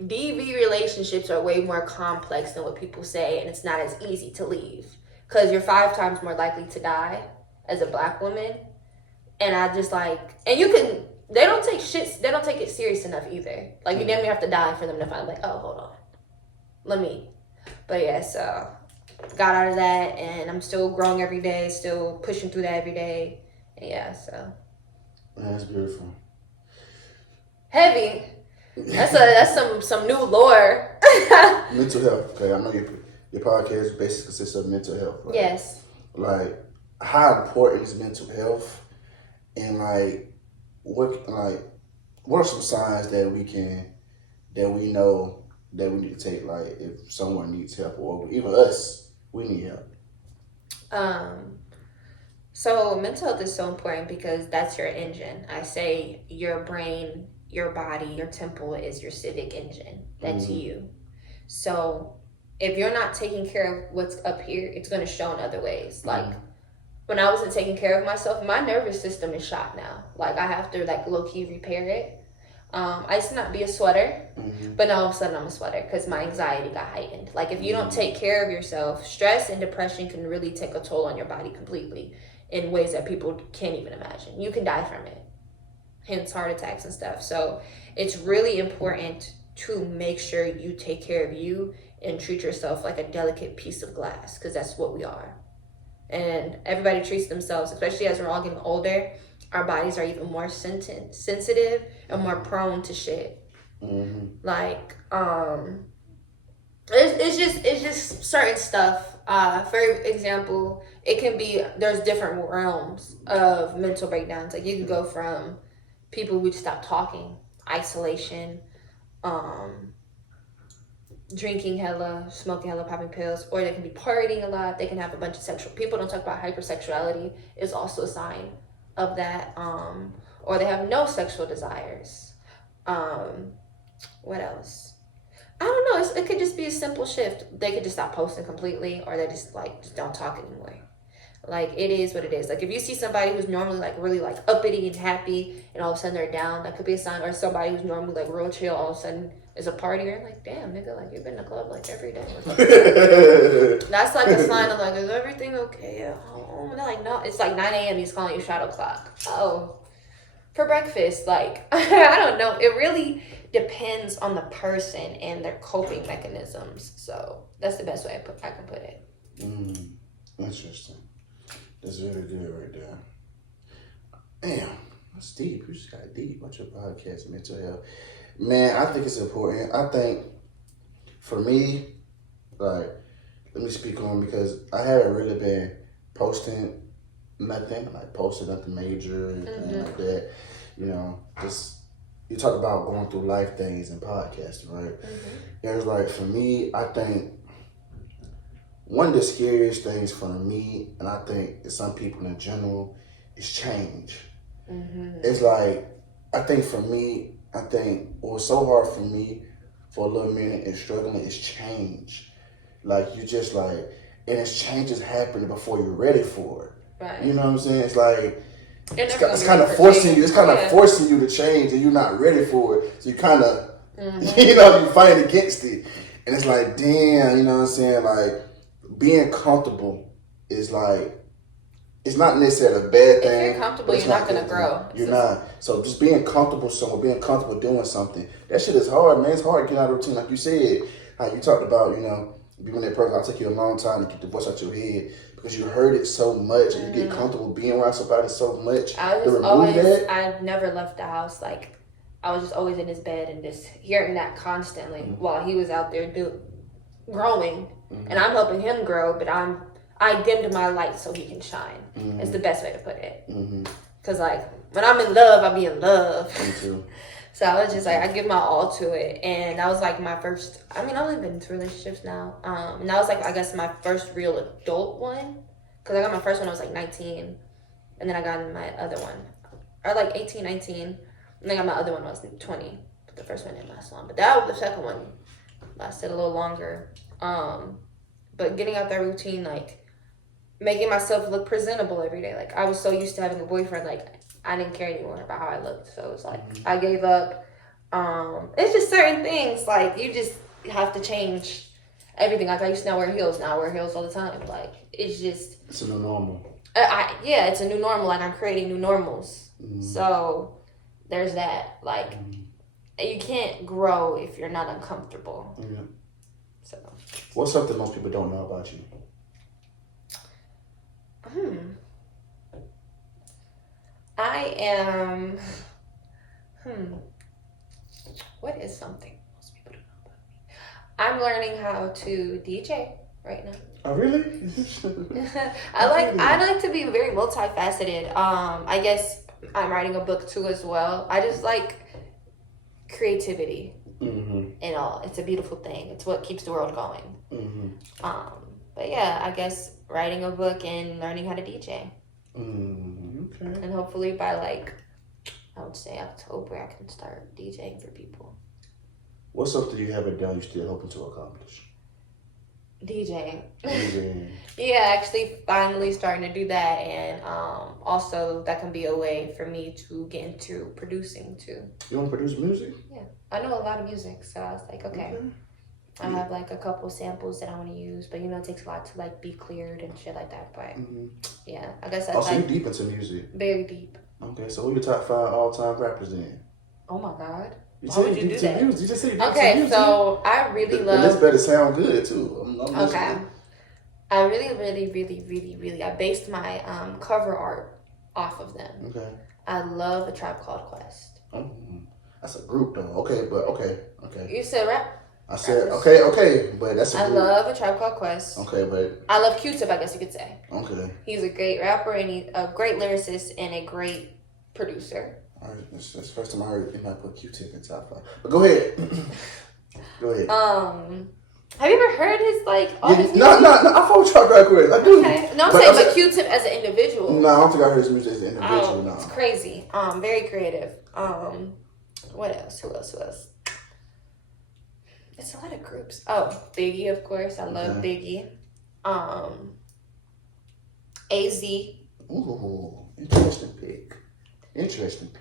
DV relationships are way more complex than what people say, and it's not as easy to leave because you're 5 times more likely to die as a black woman. And I just like, and you can, they don't take it serious enough either. Like, you damn near have to die for them to find like, oh, hold on, but yeah, so got out of that, and I'm still growing every day, still pushing through that every day. And yeah, so that's beautiful. Heavy. That's some new lore. Mental health. Okay, I know your podcast basically consists of mental health. Right? Yes. Like, how important is mental health, and like what are some signs that we know that we need to take, like if someone needs help, or even us, we need help? So mental health is so important because that's your engine. I say your brain, your body, your temple is your civic engine. That's you. So if you're not taking care of what's up here, it's going to show in other ways. Like, when I wasn't taking care of myself, my nervous system is shot now. Like, I have to like low-key repair it. I used to not be a sweater, but now all of a sudden I'm a sweater because my anxiety got heightened. Like, if you don't take care of yourself, stress and depression can really take a toll on your body completely in ways that people can't even imagine. You can die from it. Hence heart attacks and stuff. So it's really important to make sure you take care of you and treat yourself like a delicate piece of glass, because that's what we are. And everybody treats themselves, especially as we're all getting older, our bodies are even more sensitive and more prone to shit. Like, it's just certain stuff. For example, it can be, there's different realms of mental breakdowns. Like, you can go from people who just stop talking, isolation, drinking hella, smoking hella, popping pills, or they can be partying a lot. They can have a bunch of sexual, people don't talk about hypersexuality is also a sign of that. Or they have no sexual desires. What else? I don't know. It could just be a simple shift. They could just stop posting completely, or they just don't talk anymore. Like, it is what it is. Like, if you see somebody who's normally like really like uppity and happy, and all of a sudden they're down, that could be a sign. Or somebody who's normally like real chill, all of a sudden is a partier. Like, damn, nigga, like, you've been to the club like every day. That's like a sign of like, is everything okay at home? And they're like, no. It's like 9 a.m. He's calling you shadow clock. Oh, for breakfast. Like, I don't know. It really depends on the person and their coping mechanisms. So that's the best way I can put it. Interesting. That's very good right there. Damn, that's deep. You just got deep. What's your podcast, mental health? Man, I think it's important. I think for me, like, let me speak on, because I haven't really been posting nothing, like posted nothing major, anything like that. You know, just you talk about going through life things and podcasting, right? It was like for me, I think one of the scariest things for me, and I think some people in general, is change. It's like I think for me, what was so hard for me for a little minute and struggling is change. Like you just like, and it's changes happening before you're ready for it. Right. You know what I'm saying? It's like it's kind of forcing you. It's kind of forcing you to change, and you're not ready for it. So you kind of, you know, you fight against it, and it's like, damn, you know what I'm saying? Like being comfortable is like. It's not necessarily a bad thing. If you're comfortable, you're not going to grow. You're not. So just being comfortable somewhere, being comfortable doing something, that shit is hard, man. It's hard to get out of routine. Like you said, how you talked about, you know, being that person, it'll take you a long time to get the voice out your head because you heard it so much and you get comfortable being around somebody so much. I never left the house. Like, I was just always in his bed and just hearing that constantly while he was out there growing. And I'm helping him grow, but I dimmed my light so he can shine. It's the best way to put it. Because, like, when I'm in love, I be in love. Me too. So I was just like, I give my all to it. And that was like my first, I've only been in 2 relationships now. And that was like, I guess, my first real adult one. Because I got my first one, I was like 19. And then I got my other one. Or like 18, 19. And then I got my other one, I was 20. But the first one didn't last long. But the second one lasted a little longer. But getting out that routine, like, making myself look presentable every day. Like, I was so used to having a boyfriend, like, I didn't care anymore about how I looked. So it was like, I gave up. It's just certain things, like, you just have to change everything. Like, I used to not wear heels. Now I wear heels all the time. Like, it's just... It's a new normal. It's a new normal. Like, I'm creating new normals. So, there's that. Like, you can't grow if you're not uncomfortable. So. What's something most people don't know about you? I am. What is something most people don't know about me? I'm learning how to DJ right now. Oh, really? I like to be very multifaceted. I guess I'm writing a book too as well. I just like creativity and all. It's a beautiful thing. It's what keeps the world going. But yeah, I guess writing a book and learning how to DJ. Okay. And hopefully by like, I would say October, I can start DJing for people. What's something you haven't done you're still hoping to accomplish? DJing. Yeah, actually finally starting to do that. And also that can be a way for me to get into producing too. You want to produce music? Yeah. I know a lot of music, so I was like, okay. I have like a couple samples that I want to use, but you know, it takes a lot to like be cleared and shit like that. But yeah, I guess that's so you're deep into music. Very deep. Okay, so who your top 5 all-time rappers then? Oh my God. Why would you do that? Music. You just said you okay, so I really love... This better sound good too. I'm okay. I really, I based my cover art off of them. Okay. I love A Tribe Called Quest. That's a group though. Okay, but okay. You said rap? I said, okay, but that's a group. I love A Tribe Called Quest. Okay, but... I love Q-Tip, I guess you could say. Okay. He's a great rapper, and he's a great lyricist, and a great producer. All right, that's the first time I heard him put Q-Tip in top 5. But go ahead. Go ahead. Have you ever heard his, like, all his music? No, I follow Tribe Called Quest. I do. Okay. No, I'm saying, but Q-Tip as an individual. No, I don't think I heard his music as an individual, no. It's crazy. Very creative. What else? Who else? It's a lot of groups. Oh, Biggie, of course. I love Biggie. AZ. Ooh, interesting pick.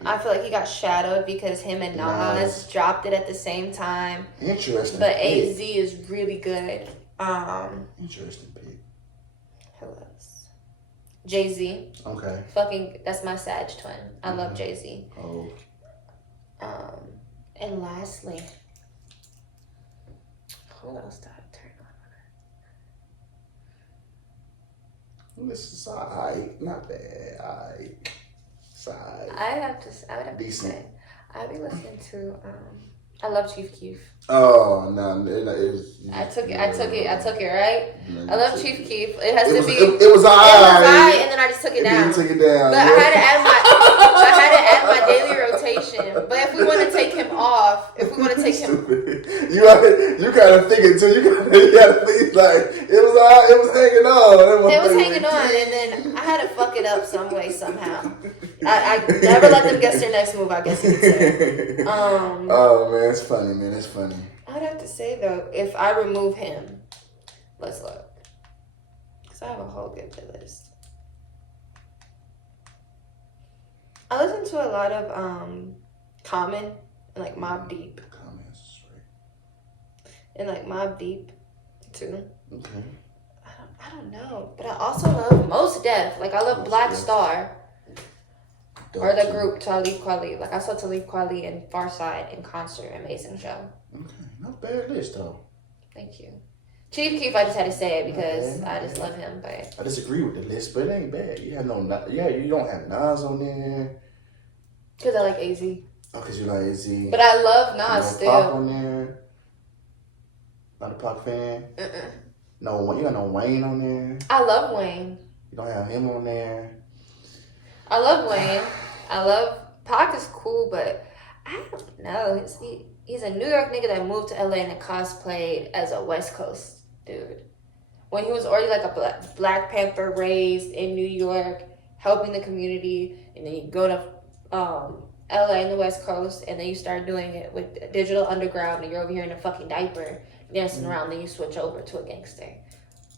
I feel like he got shadowed because him and Nas dropped it at the same time. Interesting But pick. AZ is really good. Interesting pick. Who else? Jay-Z. Okay. That's my Sag twin. I love Jay-Z. Oh. And lastly... Who else did I turn on? This is alright, not bad. Alright, I would have to decent. say, I'd be listening to I love Chief Keef. Oh no, I took it right. I love Chief Keef. It has to be. It was alright, and then I just took it down. You took it down. But I had to add my daily rotation. But if we want to take him off, you kind of thinking too. You gotta think like it was alright. It was hanging on. It was hanging on, and then I had to fuck it up some way somehow. I never let them guess their next move. I guess you could say. Oh man, it's funny, man. It's funny. I'd have to say though, if I remove him, let's look, because I have a whole good playlist. I listen to a lot of Common and like Mobb Deep. Comments, right? And like Mobb Deep too. Okay. I don't know, but I also love Mos Def. Like I love Black Star. Or the group Talib Kweli. Like I saw Talib Kweli and Farside in concert. Amazing show. Okay, not bad list though. Thank you. Chief Keef, I just had to say it because I just love him. But I disagree with the list, but it ain't bad. You don't have Nas on there. Because I like AZ. Oh, because you like AZ. But I love Nas still. Pac on there. Not a Pac fan. No, you got no Wayne on there. I love Wayne. You don't have him on there. I love Wayne. I love Pac is cool, but I don't know. He's a New York nigga that moved to LA and cosplayed as a West Coast dude. When he was already like a Black Panther raised in New York, helping the community, and then you go to LA in the West Coast, and then you start doing it with Digital Underground, and you're over here in a fucking diaper dancing around, then you switch over to a gangster.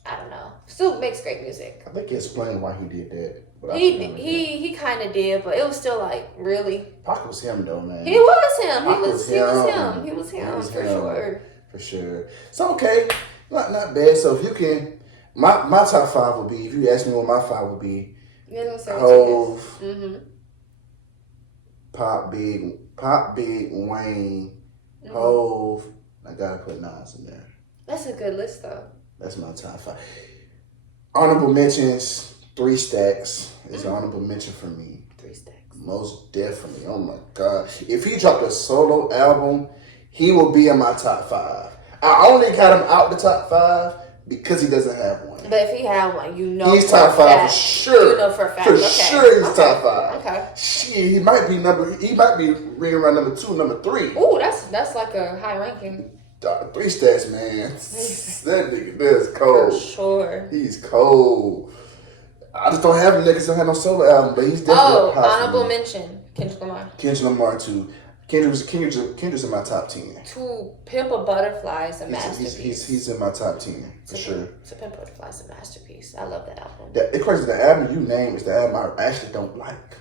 I don't know. Still makes great music. I think he explained why he did that. He kind of did, but it was still like, really? Pac was him though, man. He was him. He was him for sure. For sure. So okay, not bad. So if you can, my top 5 would be, if you ask me what my 5 would be, Hov, Pop Big, Wayne, Hov. I gotta put Nas in there. That's a good list though. That's my top 5. Honorable mentions. 3 Stacks is an honorable mention for me. 3 Stacks. Most definitely. Oh my God. If he dropped a solo album, he will be in my top 5. I only got him out the top 5 because he doesn't have one. But if he had one, he's top 5 for sure. You know for a fact. For sure he's top 5. Okay. Shit, he might be ringing around number 2, number 3. Ooh, that's like a high ranking. 3 Stacks, man. That nigga is cold. For sure. He's cold. I just don't have him because he don't have no solo album, but he's definitely honorable mention, Kendrick Lamar. Kendrick Lamar too. Kendrick's in my top 10. To Pimp a Butterfly is a masterpiece. He's in my top 10 for sure. To Pimp a Butterfly is a masterpiece. I love that album. It's crazy. The album you name is the album I actually don't like.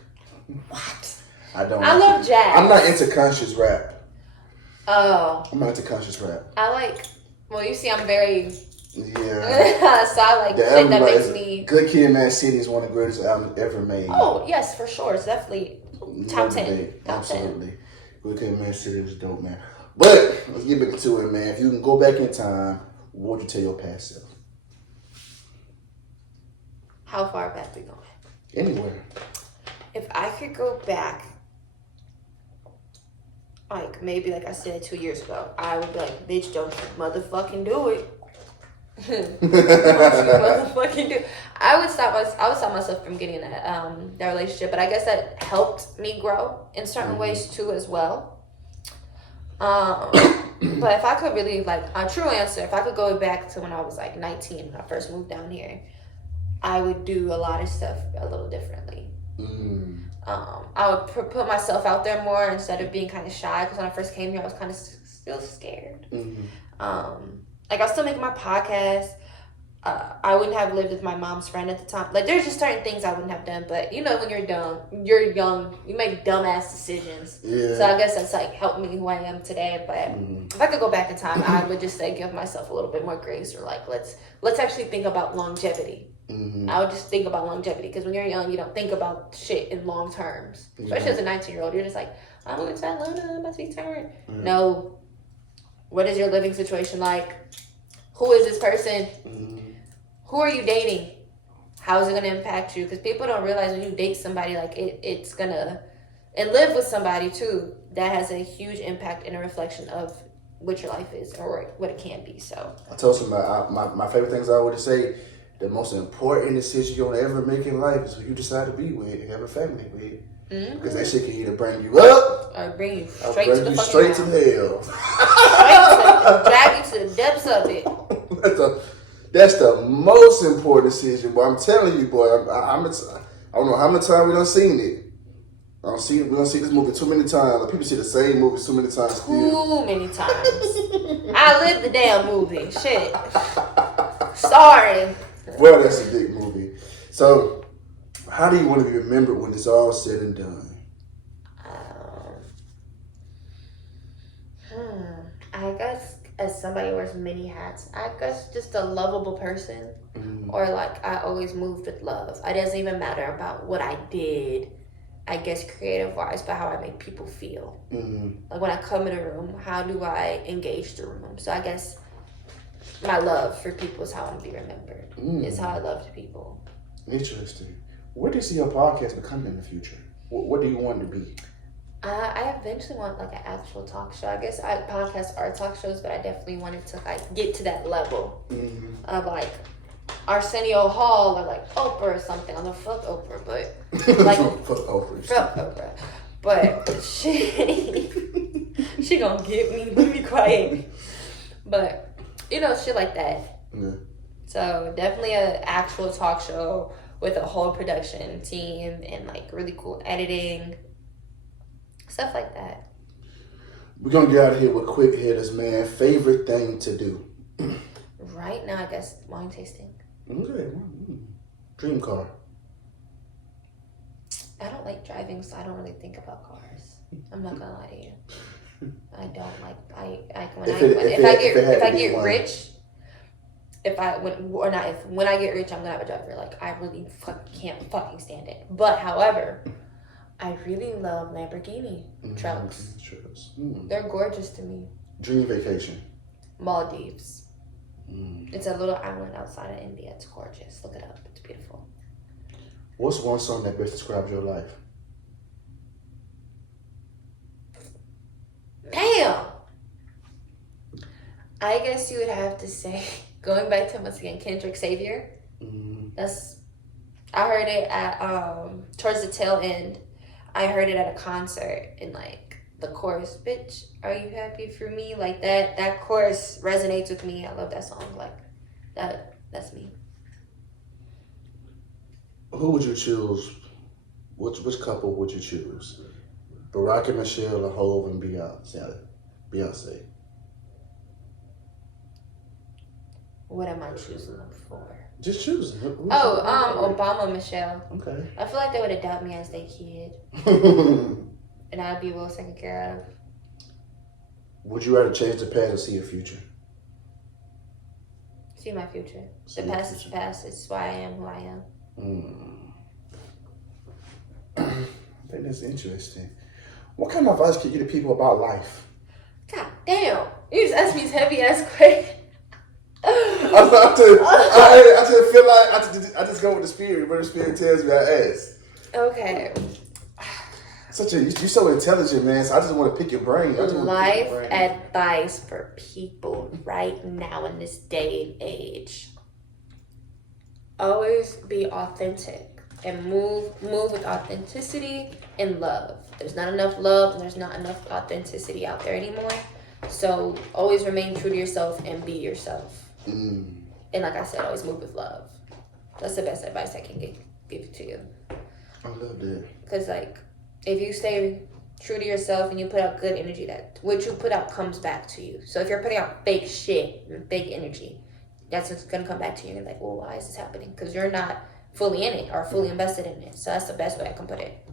What? I don't. I love jazz. I'm not into conscious rap. Oh. I'm not into conscious rap. I like. Well, you see, I'm very. Yeah. So I like the shit album that makes me. Good Kid, Mad City is one of the greatest albums ever made. Oh yes, for sure. It's definitely top 10. Absolutely. Good Kid, Mad City is dope, man. But let's get back to it, man. If you can go back in time, what would you tell your past self? How far back we going? Anywhere. If I could go back, like maybe like I said 2 years ago, I would be like, bitch, don't you motherfucking do it. Motherfucking do. I would stop myself from getting that relationship, but I guess that helped me grow in certain ways too as well. But if I could really like a true answer, if I could go back to when I was like 19 when I first moved down here, I would do a lot of stuff a little differently. I would put myself out there more instead of being kind of shy, because when I first came here I was kind of still scared. Like I was still making my podcast. I wouldn't have lived with my mom's friend at the time. Like there's just certain things I wouldn't have done. But you know, when you're young, you make dumbass decisions. Yeah. So I guess that's like helped me who I am today. But if I could go back in time, I would just say give myself a little bit more grace, or like let's actually think about longevity. I would just think about longevity, because when you're young, you don't think about shit in long terms. Especially as a 19-year-old, you're just like, I'm going to Atlanta, I'm about to be turned. No. What is your living situation like? Who is this person? Who are you dating? How is it going to impact you? Because people don't realize when you date somebody, like it's and live with somebody too that has a huge impact and a reflection of what your life is or what it can be. So I told somebody my favorite things I always say. The most important decision you'll ever make in life is who you decide to be with and have a family with. Mm-hmm. Because that shit can either bring you up or bring you straight to the straight to hell. Drag you to the depths of it. That's the most important decision. Boy, I'm telling you, boy. I don't know how many times we done seen it. We don't see this movie too many times. Like, people see the same movie too many times. Too many times. I lived the damn movie. Shit. Sorry. Well, that's a big movie. So, how do you want to be remembered when it's all said and done? I guess as somebody who wears many hats, I guess just a lovable person. Or like I always moved with love. It doesn't even matter about what I did, I guess creative wise, but how I make people feel. Like when I come in a room, how do I engage the room? So I guess my love for people is how I want to be remembered. Is how I love people. Interesting. Where do you see your podcast becoming in the future? What do you want it to be? I eventually want like an actual talk show. I guess podcasts are talk shows, but I definitely wanted to like get to that level of like Arsenio Hall or like Oprah or something. I'm gonna fuck Oprah, but like fuck Oprah. But she gonna get me. Let me quiet. But you know, shit like that. Yeah. So definitely an actual talk show with a whole production team and like really cool editing. Stuff like that. We're going to get out of here with quick hitters, man. Favorite thing to do? Right now, I guess wine tasting. Okay. Dream car? I don't like driving, so I don't really think about cars. I'm not going to lie to you. I don't like, when I get rich, when I get rich, I'm going to have a driver. Like, I really can't fucking stand it. But, however, I really love Lamborghini trucks. They're gorgeous to me. Dream vacation? Maldives. It's a little island outside of India. It's gorgeous. Look it up. It's beautiful. What's one song that best describes your life? Damn! I guess you would have to say, going back to once again, Kendrick Savior. I heard it at towards the tail end. I heard it at a concert and like the chorus, bitch, are you happy for me? Like that chorus resonates with me. I love that song. Like that's me. Who would you choose? Which couple would you choose? Barack and Michelle or Hov and Beyonce? What am I choosing them for? Just choosing. Obama, Michelle. Okay. I feel like they would adopt me as their kid. And I'd be well taken care of. Would you rather change the past or see your future? See my future. The past is the past. It's why I am who I am. I think that's interesting. What kind of advice can you give to people about life? God damn. You just asked me these heavy ass questions. I just feel like I just go with the spirit. Where the spirit tells me, I ask. Okay. You're so intelligent, man. So I just want to pick your brain. Life advice for people right now in this day and age. Always be authentic and move with authenticity and love. There's not enough love and there's not enough authenticity out there anymore. So always remain true to yourself and be yourself. And like I said, always move with love. That's the best advice I can give to you. I love that. Because like, if you stay true to yourself and you put out good energy, that what you put out comes back to you. So if you're putting out fake shit and fake energy, that's what's going to come back to you. And you're like, well, why is this happening? Because you're not fully in it or fully invested in it. So that's the best way I can put it.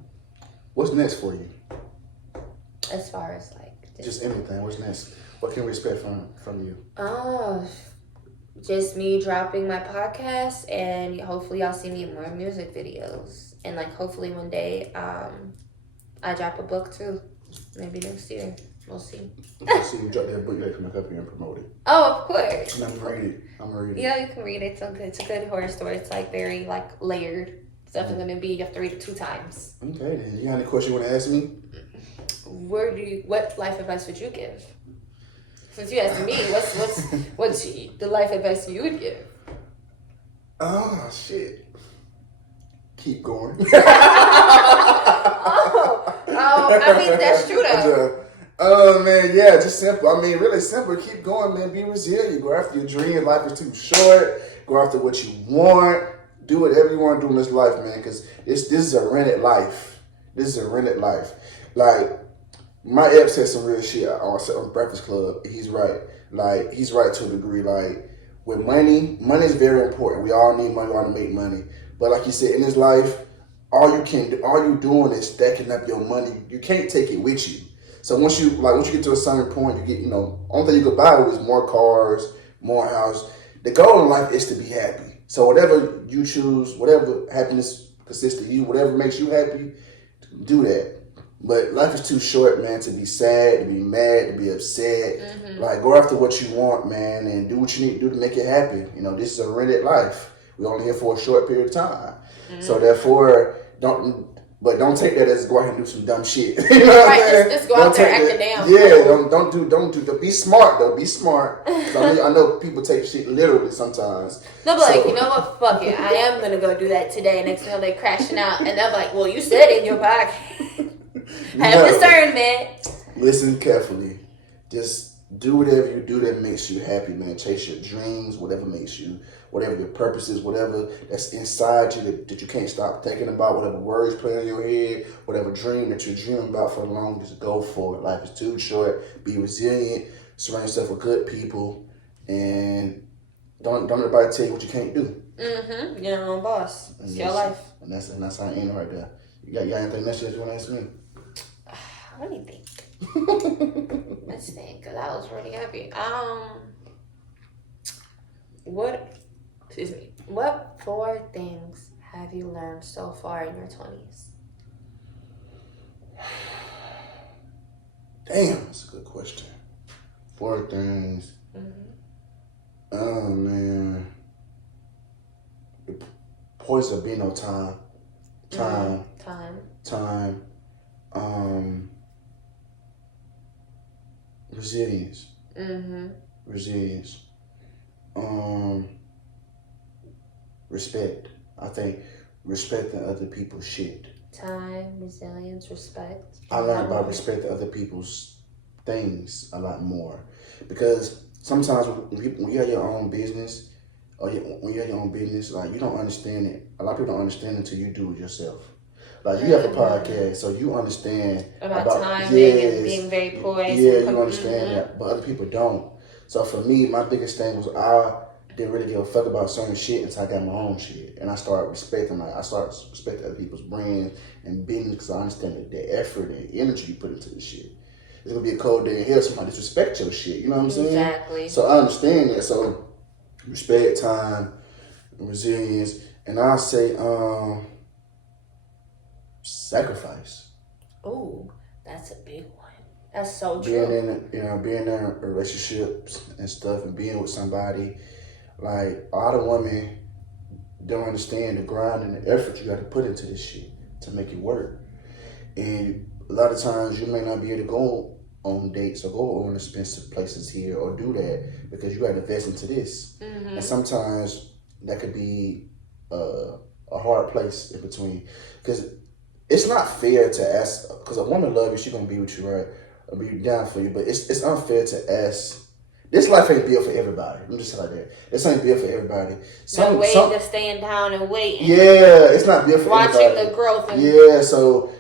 What's next for you? As far as like... Just anything. What's next? What can we expect from you? Oh, just me dropping my podcast, and hopefully y'all see me in more music videos. And like hopefully one day I drop a book too. Maybe next year. We'll see. So you drop that book, you gotta come up here and promote it. Oh, of course. And I'm gonna read it. Yeah, you can read it. It's a good horror story. It's like very like layered. It's definitely going to be a 3 to 2 times. Okay, then. You got any question you want to ask me? What life advice would you give? Since you asked me, what's the life advice you would give? Oh, shit. Keep going. I mean, that's true, though. Oh, man, yeah, just simple. I mean, really simple. Keep going, man. Be resilient. Go after your dream. Life is too short. Go after what you want. Do whatever you want to do in this life, man, because this is a rented life. This is a rented life. Like, my ex said some real shit on Breakfast Club. He's right. Like, he's right to a degree. Like, with money is very important. We all need money. We all make money. But like you said, in this life, all you doing is stacking up your money. You can't take it with you. So once you get to a certain point, you get, only thing you could buy is more cars, more house. The goal in life is to be happy. So whatever you choose, whatever happiness consists of you, whatever makes you happy, do that. But life is too short, man, to be sad, to be mad, to be upset. Mm-hmm. Like, go after what you want, man, and do what you need to do to make it happy. This is a rented life. We're only here for a short period of time. Mm-hmm. So therefore, don't take that as go out and do some dumb shit. You know what I'm saying? Just go out there acting down. Yeah, don't do. Be smart though. Be smart. I know people take shit literally sometimes. They'll be like, you know what? Fuck it. I am gonna go do that today. Next thing they're crashing out, and they're like, well, you said it in your podcast. Have discernment. Listen carefully. Just do whatever you do that makes you happy, man. Chase your dreams, whatever your purpose is, whatever that's inside you that you can't stop thinking about, whatever words play in your head, whatever dream that you're dreaming about for the longest, go for it. Life is too short. Be resilient. Surround yourself with good people, and don't let nobody tell you what you can't do. Mm-hmm. You're your own boss. It's your life. And that's how I end right there. You got anything next year you want to ask me? Let me think. Let's think, because I was really happy. What 4 things have you learned so far in your 20s? Damn, that's a good question. 4 things. Mm-hmm. Oh, man. The points of being on time. Time. Resilience. Mm-hmm. Resilience. Respect. I think respecting other people's shit. Time, resilience, respect. I learned about respecting other people's things a lot more. Because sometimes when you have your own business, like, you don't understand it. A lot of people don't understand it until you do it yourself. Like, you have a podcast, so you understand about timing and being very poised. Yeah, you understand that, but other people don't. So for me, my biggest thing was I didn't really give a fuck about certain shit until I got my own shit, and I started respecting other people's brands and business because I understand the effort and energy you put into this shit. It's gonna be a cold day in hell. Somebody disrespect your shit. You know what I'm saying? Exactly. So I understand that. So respect, time, resilience, and I say sacrifice. Ooh, that's a big one. That's so true. Being in relationships and stuff, and being with somebody, like, a lot of women don't understand the grind and the effort you got to put into this shit to make it work. And a lot of times you may not be able to go on dates or go on expensive places here or do that because you got to invest into this. Mm-hmm. And sometimes that could be a hard place in between, because it's not fair to ask, because a woman love you, she gonna be with you, right? Or be down for you, but it's unfair to ask. This life ain't built for everybody. I'm just like that. This ain't built for everybody. Just staying down and waiting. Yeah, it's not built for everybody. Watching the growth. So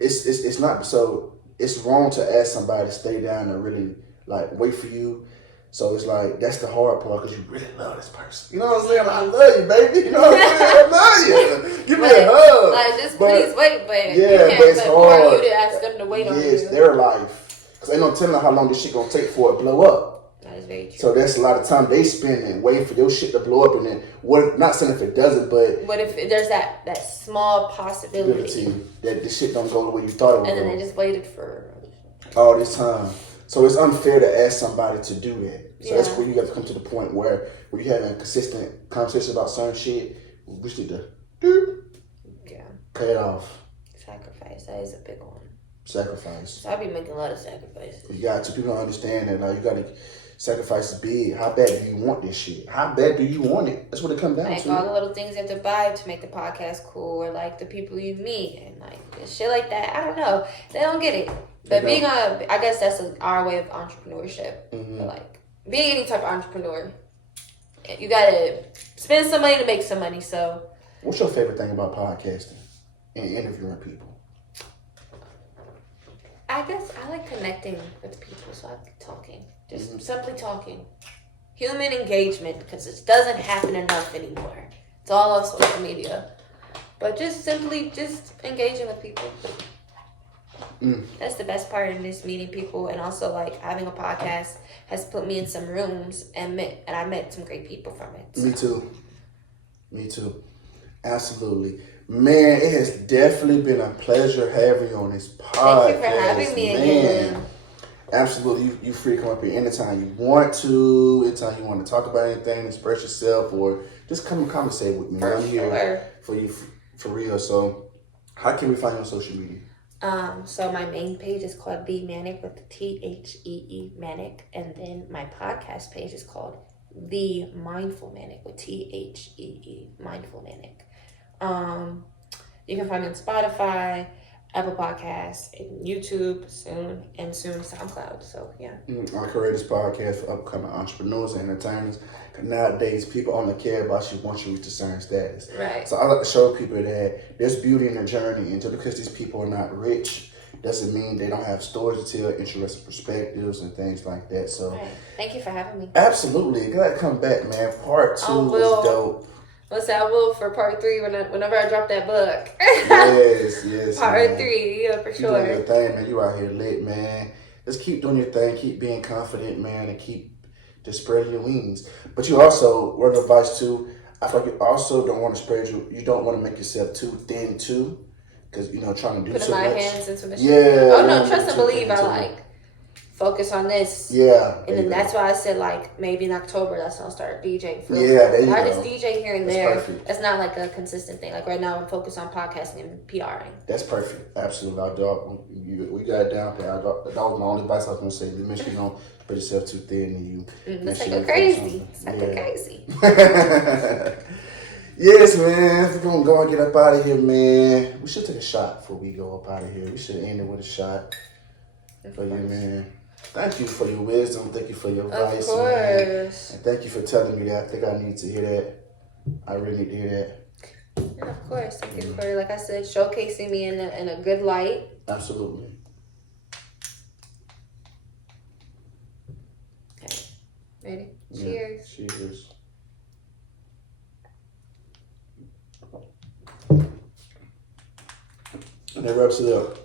it's not. So it's wrong to ask somebody to stay down and really like wait for you. So it's like, that's the hard part, because you really love this person. You know what I'm saying? Like, I love you, baby. You know what I'm saying? I love you. Give me a hug. Like, just please wait, but it's hard. For you to ask them to wait on you. Yes, their life. Because ain't no telling how long this shit gonna take for it to blow up. That is very true. So that's a lot of time they spend and waiting for your shit to blow up, and then what? Not saying if it doesn't, but what if there's that small possibility that this shit don't go the way you thought it would. And then they just waited for all this time. So it's unfair to ask somebody to do that. So that's where you have to come to the point where you're having consistent conversations about certain shit. We just need to Cut it off. Sacrifice. That is a big one. Sacrifice. So I be making a lot of sacrifices. You got to. People don't understand that. Like, you got to sacrifice is big. How bad do you want this shit? How bad do you want it? That's what it comes down like to. Like all the little things you have to buy to make the podcast cool, or like the people you meet, and like shit like that. I don't know. They don't get it. But being I guess that's our way of entrepreneurship. Mm-hmm. But like being any type of entrepreneur, you gotta spend some money to make some money. So, what's your favorite thing about podcasting and interviewing people? I guess I like connecting with people, so I like talking. Just simply talking. Human engagement, because it doesn't happen enough anymore. It's all on social media. But just simply engaging with people. That's the best part in this, meeting people, and also like having a podcast has put me in some rooms and I met some great people from it. So. Me too. Absolutely. Man, it has definitely been a pleasure having you on this podcast. Thank you for having me again. Absolutely. You free to come up here anytime you want to, anytime you want to talk about anything, express yourself, or just come and conversate with me. I'm here for you for real. So how can we find you on social media? So my main page is called The MANIAC with the THEE MANIAC, and then my podcast page is called The Mindful MANIAC with THEE Mindful MANIAC. You can find me on Spotify, Apple Podcasts, and YouTube soon SoundCloud. So yeah. I create this podcast for upcoming entrepreneurs and entertainers. Nowadays, people only care about you once you reach a certain status. Right. So I like to show people that there's beauty in the journey, and just because these people are not rich doesn't mean they don't have stories to tell, interesting perspectives and things like that. So right. Thank you for having me. Absolutely. Glad to come back, man. Part 2 was dope. Let's say I will for part 3 whenever I drop that book. yes. Part man. 3, yeah, for sure. You doing your thing, man. You out here lit, man. Just keep doing your thing. Keep being confident, man, and keep just spreading your wings. But you also, word of advice too, I feel like you also don't want to spread you don't want to make yourself too thin too, because trying to do so much. Putting my hands into the shit. Yeah. Oh no, trust and believe. I like focus on this. Yeah. And then that's why I said like maybe in October that's when I'll start DJing. There you go. I just DJ here and there. Perfect. It's not like a consistent thing. Like right now I'm focused on podcasting and PRing. That's perfect. Absolutely. We got it down there. That was my only advice I was gonna say. You mentioned you don't spread yourself too thin and you. That's like go crazy. It's like go crazy. Yes, man. We're gonna go and get up out of here, man. We should take a shot before we go up out of here. We should end it with a shot for you, man. Thank you for your wisdom. Thank you for your advice, man. And thank you for telling me that. I think I need to hear that. I really need to hear that. And of course, thank you for, like I said, showcasing me in a good light. Absolutely. Okay. Ready? Cheers. Cheers. And that wraps it up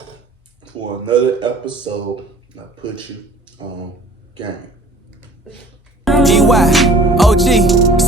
for another episode. I put you on game. OG.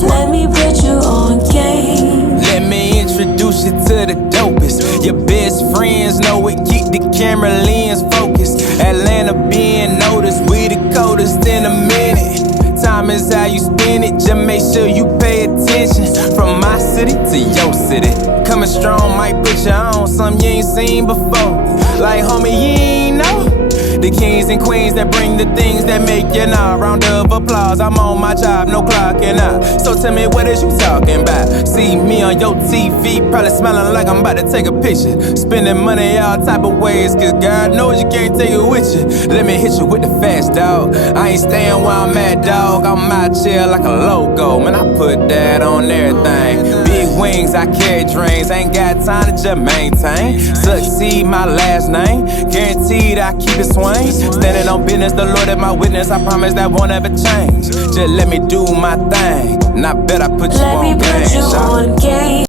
Let me put you on game. Let me introduce you to the dopest. Your best friends know it, keep the camera lens focused. Atlanta being noticed, we the coldest in a minute. Time is how you spend it, just make sure you pay attention. From my city to your city, coming strong might put you on something you ain't seen before. Like homie, you ain't know the kings and queens that bring the things that make you know. Round of applause, I'm on my job, no clocking out. So tell me, what is you talking about? See me on your TV, probably smelling like I'm about to take a picture. Spending money all type of ways, cause God knows you can't take it with you. Let me hit you with the fast, dog. I ain't staying where I'm at, dog. I'm out here like a logo, man, I put that on everything. Big wings, I carry dreams, ain't got time to just maintain. Succeed, my last name, guaranteed I keep it swing. Standing on business, the Lord is my witness, I promise that won't ever change. Just let me do my thing, and I bet I put you on game.